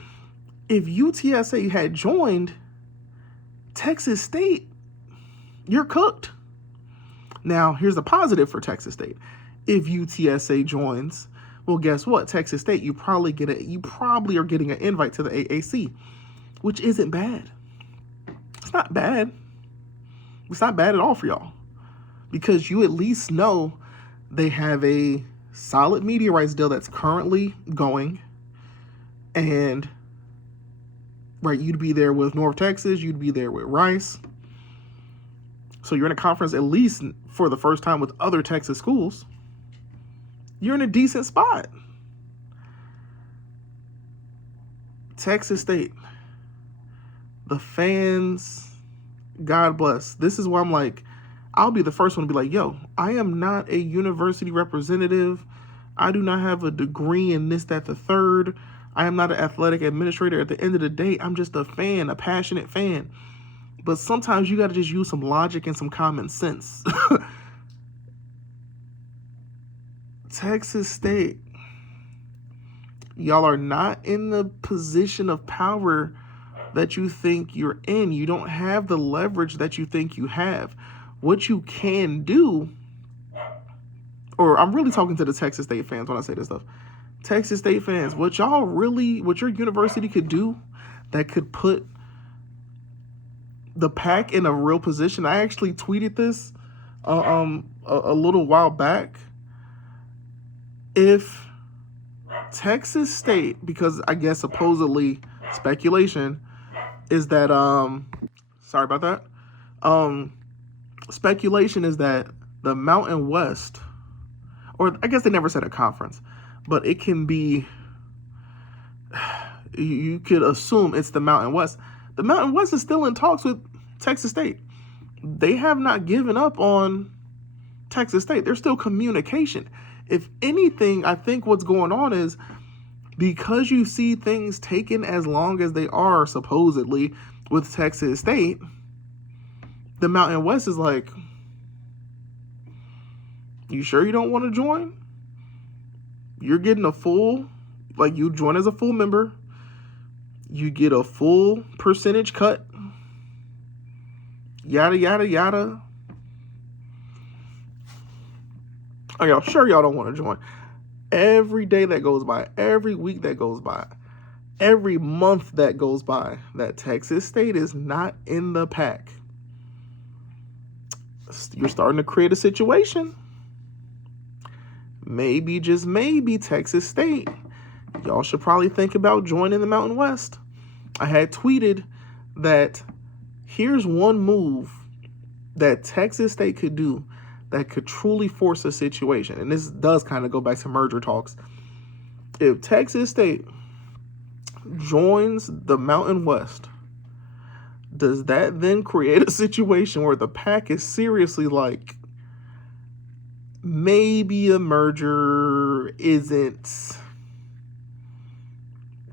if UTSA had joined Texas State, you're cooked. Now, here's the positive for Texas State. If UTSA joins, well, guess what? Texas State, you probably are getting an invite to the AAC, which isn't bad. It's not bad. It's not bad at all for y'all, because you at least know they have a solid media rights deal that's currently going, and right, you'd be there with North Texas, you'd be there with Rice. So you're in a conference, at least for the first time, with other Texas schools. You're in a decent spot. Texas State, the fans, God bless. This is why I'm like, I'll be the first one to be like, yo, I am not a university representative. I do not have a degree in this, that, the third. I am not an athletic administrator. At the end of the day, I'm just a fan, a passionate fan. But sometimes you got to just use some logic and some common sense. Texas State, y'all are not in the position of power that you think you're in. You don't have the leverage that you think you have. What you can do, or I'm really talking to the Texas State fans when I say this stuff. Texas State fans, what your university could do that could put the PAC in a real position. I actually tweeted this a little while back. If Texas State, because I guess supposedly speculation is that sorry about that. Speculation is that the Mountain West, or I guess they never said a conference, but it can be, you could assume it's the Mountain West. The Mountain West is still in talks with Texas State. They have not given up on Texas State. There's still communication. If anything, I think what's going on is because you see things taken as long as they are supposedly with Texas State, the Mountain West is like, you sure you don't want to join? You're getting a full, like you join as a full member, you get a full percentage cut, yada, yada, yada. Are y'all sure y'all don't want to join? Every day that goes by, every week that goes by, every month that goes by, that Texas State is not in the PAC, you're starting to create a situation. Maybe, just maybe, Texas State, y'all should probably think about joining the Mountain West. I had tweeted that here's one move that Texas State could do that could truly force a situation. And this does kind of go back to merger talks. If Texas State joins the Mountain West, does that then create a situation where the PAC is seriously like, maybe a merger isn't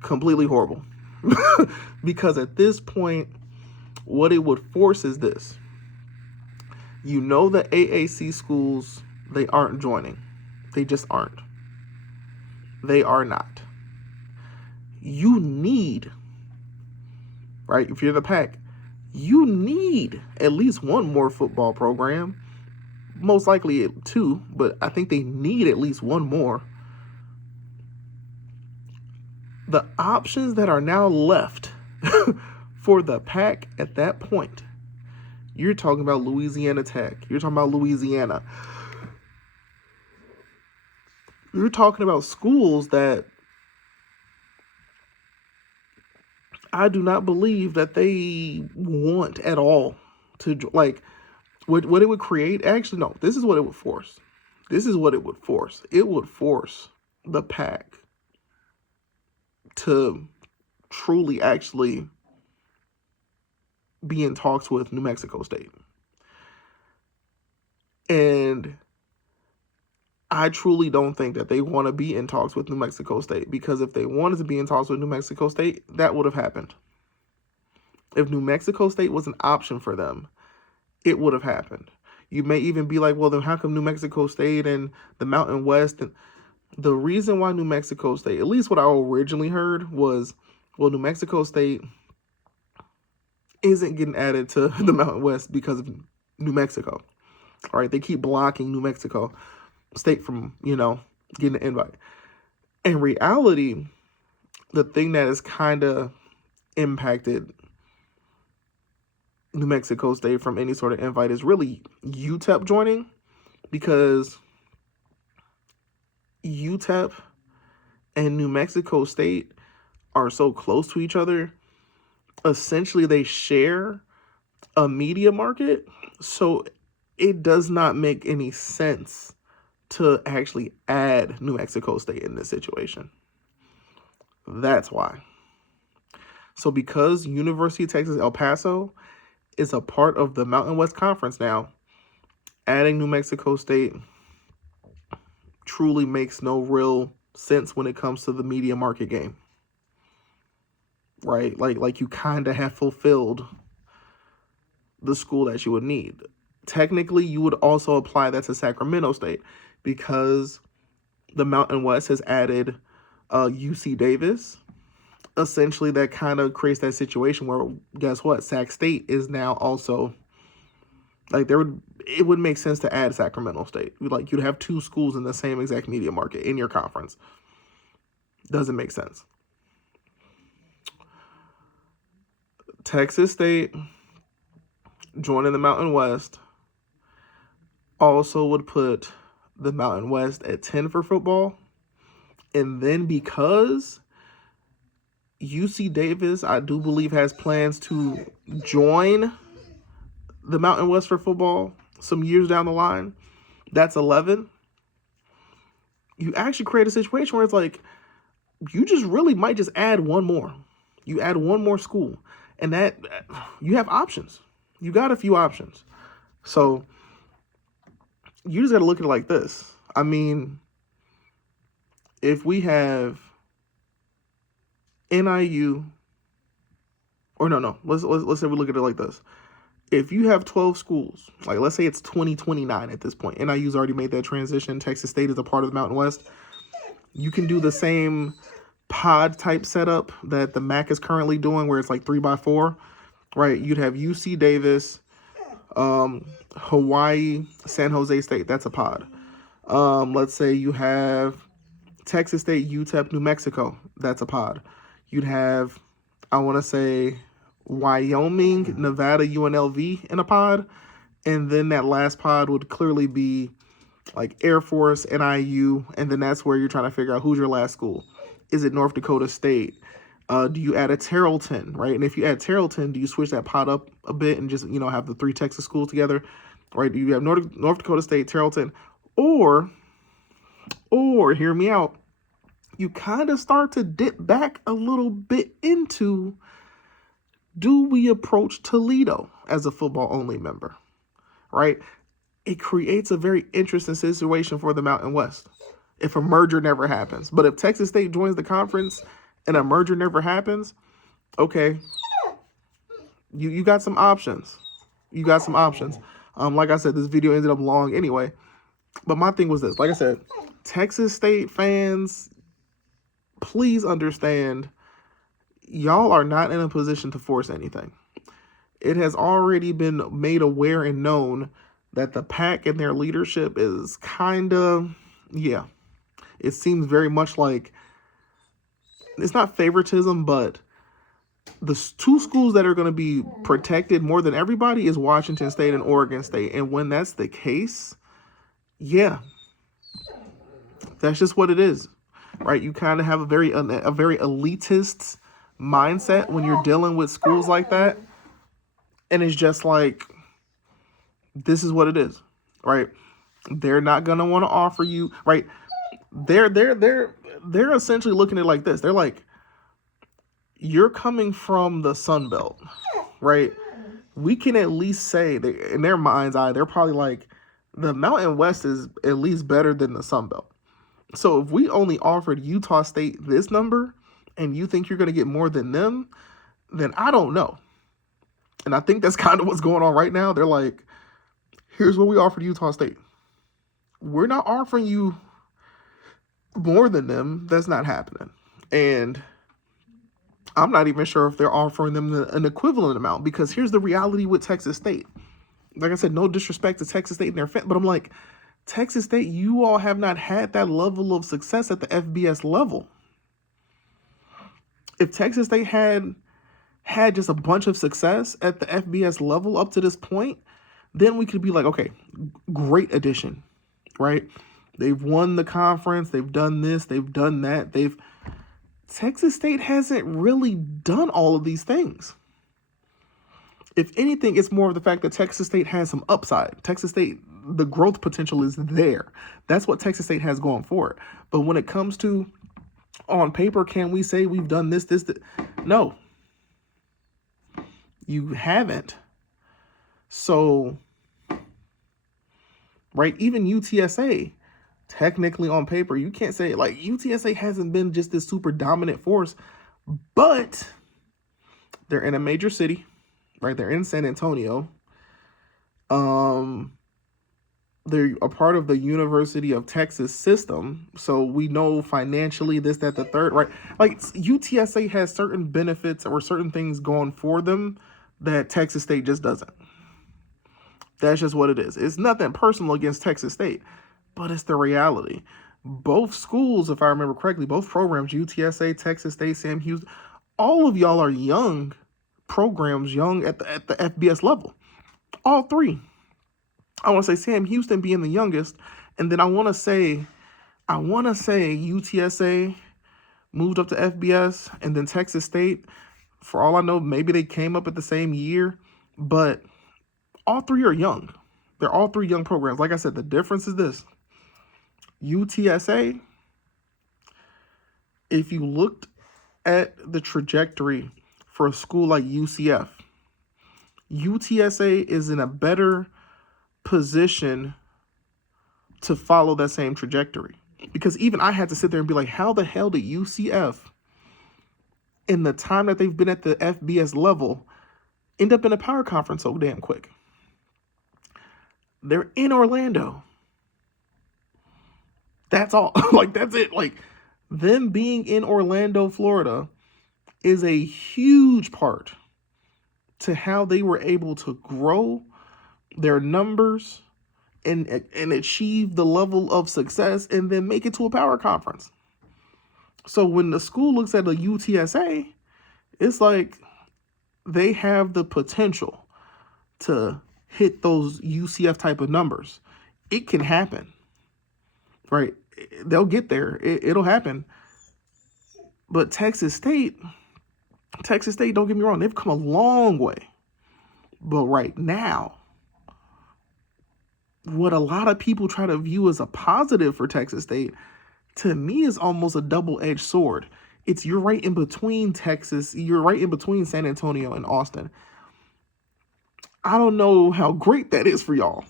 completely horrible? Because at this point, what it would force is this. You know the AAC schools, they aren't joining. They just aren't. They are not. You need, right, if you're the PAC, you need at least one more football program. Most likely two, but I think they need at least one more. The options that are now left for the PAC at that point, you're talking about Louisiana Tech. You're talking about Louisiana. You're talking about schools that I do not believe that they want at all to, like, what it would create. Actually, no, this is what it would force. This is what it would force. It would force the PAC to truly actually be in talks with New Mexico State. And I truly don't think that they want to be in talks with New Mexico State, because if they wanted to be in talks with New Mexico State, that would have happened. If New Mexico State was an option for them, it would have happened. You may even be like, well, then how come New Mexico State and the Mountain West? And the reason why New Mexico State, at least what I originally heard, was, well, New Mexico State isn't getting added to the Mountain West because of New Mexico. All right, they keep blocking New Mexico State from, getting an invite. In reality, the thing that has kind of impacted New Mexico State from any sort of invite is really UTEP joining, because UTEP and New Mexico State are so close to each other. Essentially, they share a media market, so it does not make any sense to actually add New Mexico State in this situation. That's why. So because University of Texas El Paso is a part of the Mountain West Conference now, adding New Mexico State truly makes no real sense when it comes to the media market game, right? Like you kind of have fulfilled the school that you would need. Technically, you would also apply that to Sacramento State because the Mountain West has added UC Davis. Essentially, that kind of creates that situation where, guess what? Sac State is now also, like, it would make sense to add Sacramento State. Like, you'd have two schools in the same exact media market in your conference. Doesn't make sense. Texas State joining the Mountain West also would put the Mountain West at 10 for football. And then because UC Davis, I do believe, has plans to join the Mountain West for football some years down the line, that's 11. You actually create a situation where it's like, you just really might just add one more. You add one more school, and that you have options. You got a few options. So you just got to look at it like this. I mean, if we have NIU, or no, let's say we look at it like this. If you have 12 schools, like let's say it's 2029 at this point, NIU's already made that transition. Texas State is a part of the Mountain West. You can do the same pod type setup that the MAC is currently doing, where it's like 3x4, right? You'd have UC Davis, Hawaii, San Jose State. That's a pod. Let's say you have Texas State, UTEP, New Mexico. That's a pod. You'd have, I want to say, Wyoming, Nevada, UNLV in a pod. And then that last pod would clearly be like Air Force, NIU. And then that's where you're trying to figure out who's your last school. Is it North Dakota State? Do you add a Tarleton, right? And if you add Tarleton, do you switch that pod up a bit and just, have the three Texas schools together, right? Do you have North Dakota State, Tarleton? Or hear me out, you kind of start to dip back a little bit into, do we approach Toledo as a football-only member, right? It creates a very interesting situation for the Mountain West if a merger never happens. But if Texas State joins the conference and a merger never happens, okay, you got some options. You got some options. Like I said, this video ended up long anyway. But my thing was this. Like I said, Texas State fans, please understand, y'all are not in a position to force anything. It has already been made aware and known that the PAC and their leadership is kind of, it seems very much like, it's not favoritism, but the two schools that are going to be protected more than everybody is Washington State and Oregon State. And when that's the case, that's just what it is, right? You kind of have a very elitist mindset when you're dealing with schools like that. And it's just like, this is what it is, right? They're not going to want to offer you, right? They're essentially looking at it like this. They're like, you're coming from the Sun Belt, right? We can at least say, in their mind's eye, they're probably like, the Mountain West is at least better than the Sun Belt. So if we only offered Utah State this number and you think you're going to get more than them, then I don't know. And I think that's kind of what's going on right now. They're like, here's what we offered Utah State. We're not offering you more than them. That's not happening. And I'm not even sure if they're offering them an equivalent amount, because here's the reality with Texas State. Like I said, no disrespect to Texas State and their fans, but I'm like, Texas State, you all have not had that level of success at the FBS level. If Texas State had just a bunch of success at the FBS level up to this point, then we could be like, okay, great addition, right? They've won the conference. They've done this. They've done that. Texas State hasn't really done all of these things. If anything, it's more of the fact that Texas State has some upside. Texas State, the growth potential is there. That's what Texas State has going for it. But when it comes to, on paper, can we say we've done this? No. You haven't. So right? Even UTSA, technically on paper, you can't say like UTSA hasn't been just this super dominant force, but they're in a major city, right? They're in San Antonio. They're a part of the University of Texas system, so we know financially this, that, the third, right? Like UTSA has certain benefits or certain things going for them that Texas State just doesn't. That's just what it is. It's nothing personal against Texas State, but it's the reality. Both schools, if I remember correctly, both programs, UTSA, Texas State, Sam Houston, all of y'all are young programs, young at the FBS level. All three. I want to say Sam Houston being the youngest, and then I want to say UTSA moved up to FBS, and then Texas State, for all I know, maybe they came up at the same year, but all three are young. They're all three young programs. Like I said, the difference is this. UTSA, if you looked at the trajectory for a school like UCF, UTSA is in a better position to follow that same trajectory. Because even I had to sit there and be like, how the hell did UCF, in the time that they've been at the FBS level, end up in a power conference so damn quick? They're in Orlando. That's all. Like, that's it. Like, them being in Orlando, Florida, is a huge part to how they were able to grow their numbers and achieve the level of success and then make it to a power conference. So when the school looks at a UTSA, it's like they have the potential to hit those UCF type of numbers. It can happen, right? They'll get there. It'll happen. But Texas State, don't get me wrong, they've come a long way. But right now, what a lot of people try to view as a positive for Texas State, to me, is almost a double-edged sword. You're right in between Texas, you're right in between San Antonio and Austin. I don't know how great that is for y'all,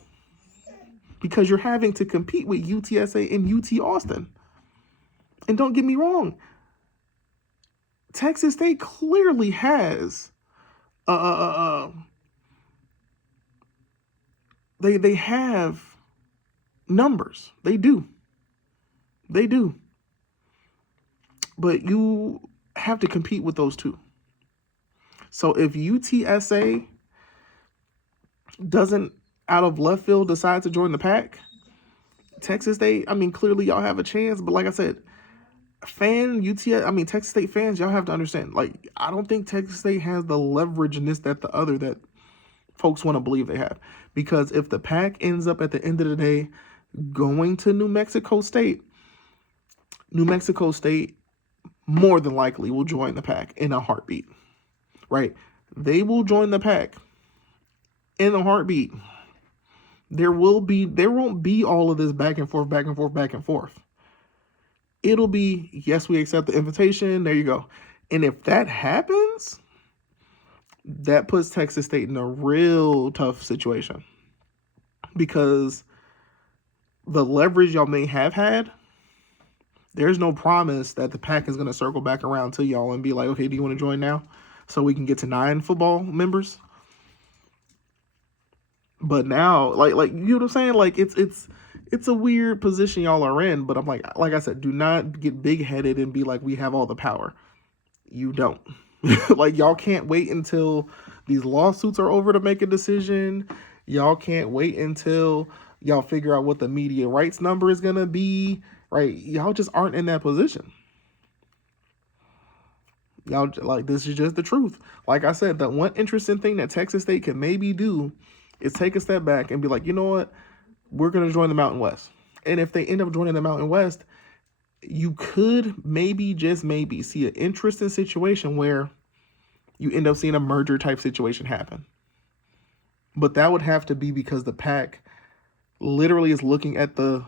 because you're having to compete with UTSA and UT Austin. And don't get me wrong, Texas State clearly has they have numbers. They do. But you have to compete with those two. So if UTSA doesn't, out of left field, decide to join the PAC, Texas State, I mean, clearly y'all have a chance. But like I said, Texas State fans, y'all have to understand, like, I don't think Texas State has the leverage in this, that, the other that folks want to believe they have. Because if the PAC ends up at the end of the day going to New Mexico State more than likely will join the PAC in a heartbeat, right? They will join the PAC in a heartbeat. There won't be all of this back and forth. It'll be, yes, we accept the invitation. There you go. And if that happens, that puts Texas State in a real tough situation, because the leverage y'all may have had, there's no promise that the PAC is going to circle back around to y'all and be like, okay, do you want to join now so we can get to 9 football members? But now, like you know what I'm saying? Like, it's a weird position y'all are in. But I'm like I said, do not get big-headed and be like, we have all the power. You don't. Like, y'all can't wait until these lawsuits are over to make a decision. Y'all can't wait until y'all figure out what the media rights number is going to be, right? Y'all just aren't in that position. Y'all, like, this is just the truth. Like I said, the one interesting thing that Texas State can maybe do is take a step back and be like, you know what? We're going to join the Mountain West. And if they end up joining the Mountain West, you could maybe, just maybe, see an interesting situation where you end up seeing a merger type situation happen. But that would have to be because the PAC literally is looking at the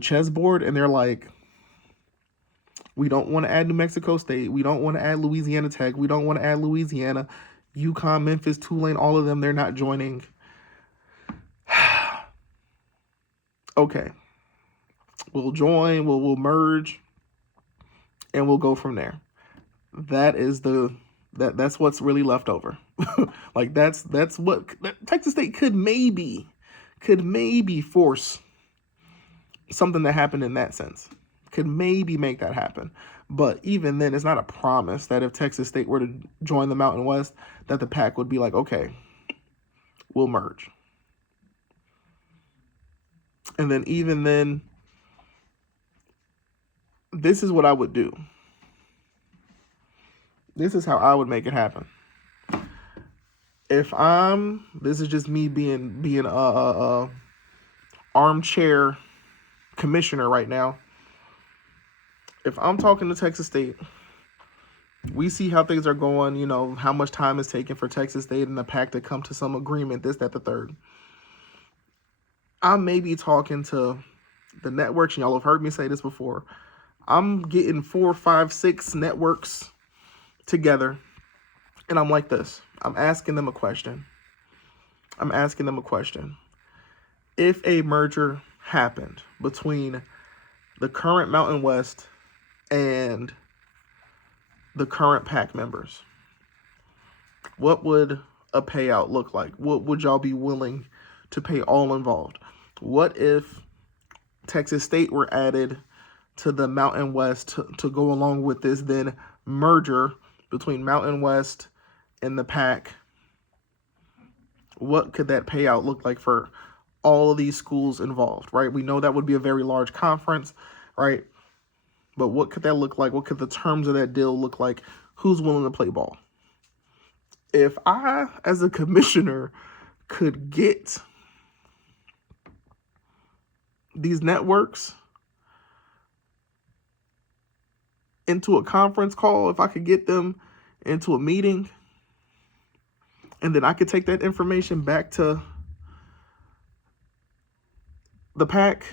chessboard and they're like, we don't want to add New Mexico State. We don't want to add Louisiana Tech. We don't want to add Louisiana, UConn, Memphis, Tulane, all of them. They're not joining. okay, we'll join, we'll merge, and we'll go from there. That's what's really left over. Like that's what Texas State could maybe force something to happen in that sense. Could maybe make that happen. But even then, it's not a promise that if Texas State were to join the Mountain West, that the PAC would be like, okay, we'll merge. And then even then, this is what I would do. This is how I would make it happen. This is just me being a armchair commissioner right now. If I'm talking to Texas State, we see how things are going, you know, how much time is taken for Texas State and the PAC to come to some agreement, this, that, the third. I may be talking to the networks, and y'all have heard me say this before. I'm getting 4, 5, 6 networks together, and I'm like this. I'm asking them a question. If a merger happened between the current Mountain West and the current PAC members, what would a payout look like? What would y'all be willing to pay all involved? What if Texas State were added to the Mountain West to go along with this then merger between Mountain West and the PAC? What could that payout look like for all of these schools involved, right? We know that would be a very large conference, right? But what could that look like? What could the terms of that deal look like? Who's willing to play ball? If I, as a commissioner, could get these networks into a conference call, if I could get them into a meeting, and then I could take that information back to the PAC,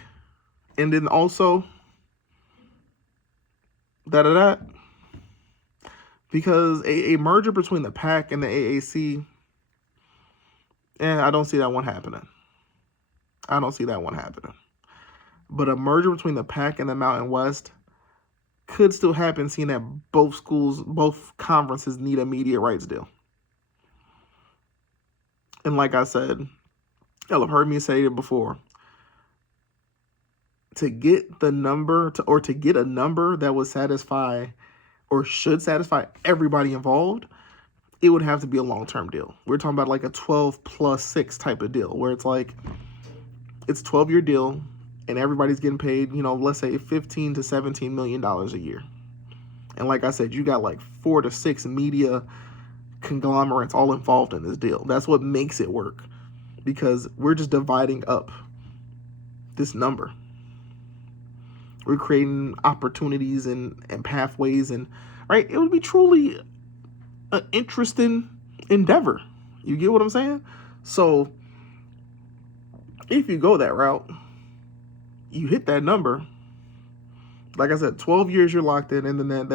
and then also because a merger between the PAC and the AAC, I don't see that one happening. But a merger between the PAC and the Mountain West could still happen, seeing that both conferences need a media rights deal. And like I said, y'all have heard me say it before. To get the number to get a number that would satisfy or should satisfy everybody involved, it would have to be a long-term deal. We're talking about like a 12+6 type of deal, where it's like it's a 12-year deal and everybody's getting paid, you know, let's say $15 to $17 million a year. And like I said, you got like 4 to 6 media conglomerates all involved in this deal. That's what makes it work, because we're just dividing up this number. We're creating opportunities and pathways, and right, it would be truly an interesting endeavor. You get what I'm saying? So if you go that route, you hit that number. Like I said, 12 years you're locked in, and then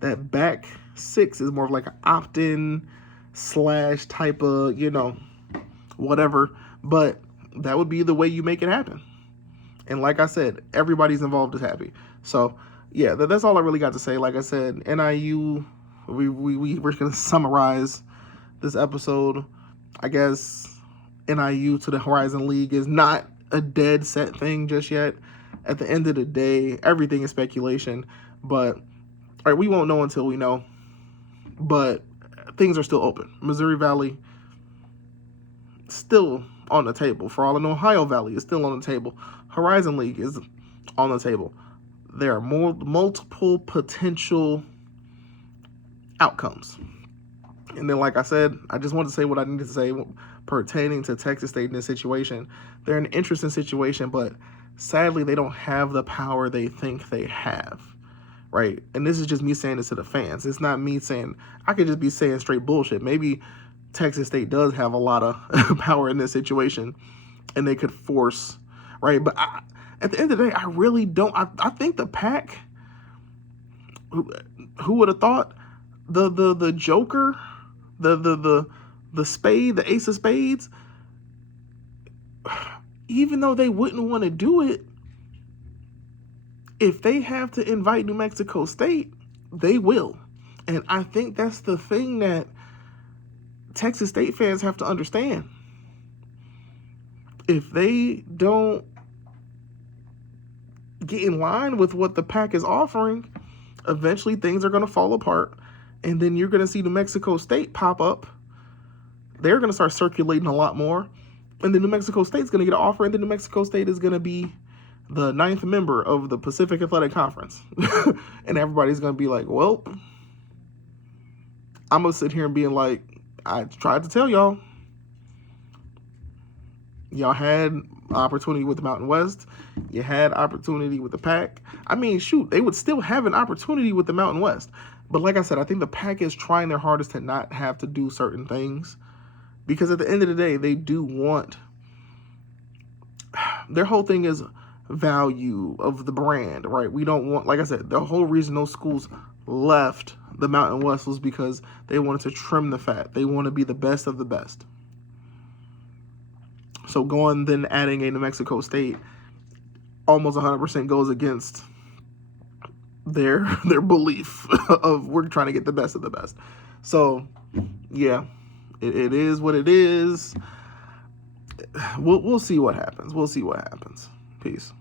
that back 6 is more of like an opt-in / type of, you know, whatever. But that would be the way you make it happen. And like I said, everybody's involved is happy. So yeah, that's all I really got to say. Like I said, NIU, we're going to summarize this episode. I guess NIU to the Horizon League is not a dead set thing just yet. At the end of the day, everything is speculation. But all right, we won't know until we know. But things are still open. Missouri Valley still on the table. For all I know, Ohio Valley is still on the table. Horizon League is on the table. There are multiple potential outcomes. And then, like I said, I just wanted to say what I needed to say pertaining to Texas State in this situation. They're in an interesting situation, but sadly, they don't have the power they think they have, right? And this is just me saying this to the fans. It's not me saying, I could just be saying straight bullshit. Maybe Texas State does have a lot of power in this situation, and they could force, right? But at the end of the day, I really don't. I think the PAC, who would have thought, the Joker, the spade, the ace of spades, even though they wouldn't want to do it, if they have to invite New Mexico State, they will. And I think that's the thing that Texas State fans have to understand. If they don't get in line with what the PAC is offering, eventually things are going to fall apart. And then you're going to see New Mexico State pop up. They're going to start circulating a lot more. And then New Mexico State's going to get an offer. And then New Mexico State is going to be the 9th member of the Pacific Athletic Conference. And everybody's going to be like, well, I'm going to sit here and being like, I tried to tell y'all. Y'all had opportunity with the Mountain West. You had opportunity with the PAC. I mean, shoot, they would still have an opportunity with the Mountain West. But like I said, I think the PAC is trying their hardest to not have to do certain things. Because at the end of the day, they do want... Their whole thing is value of the brand, right? We don't want... Like I said, the whole reason those schools left the Mountain West was because they wanted to trim the fat. They want to be the best of the best. So going then adding a New Mexico State almost 100% goes against their belief of we're trying to get the best of the best. So yeah, it is what it is. We'll see what happens. We'll see what happens. Peace.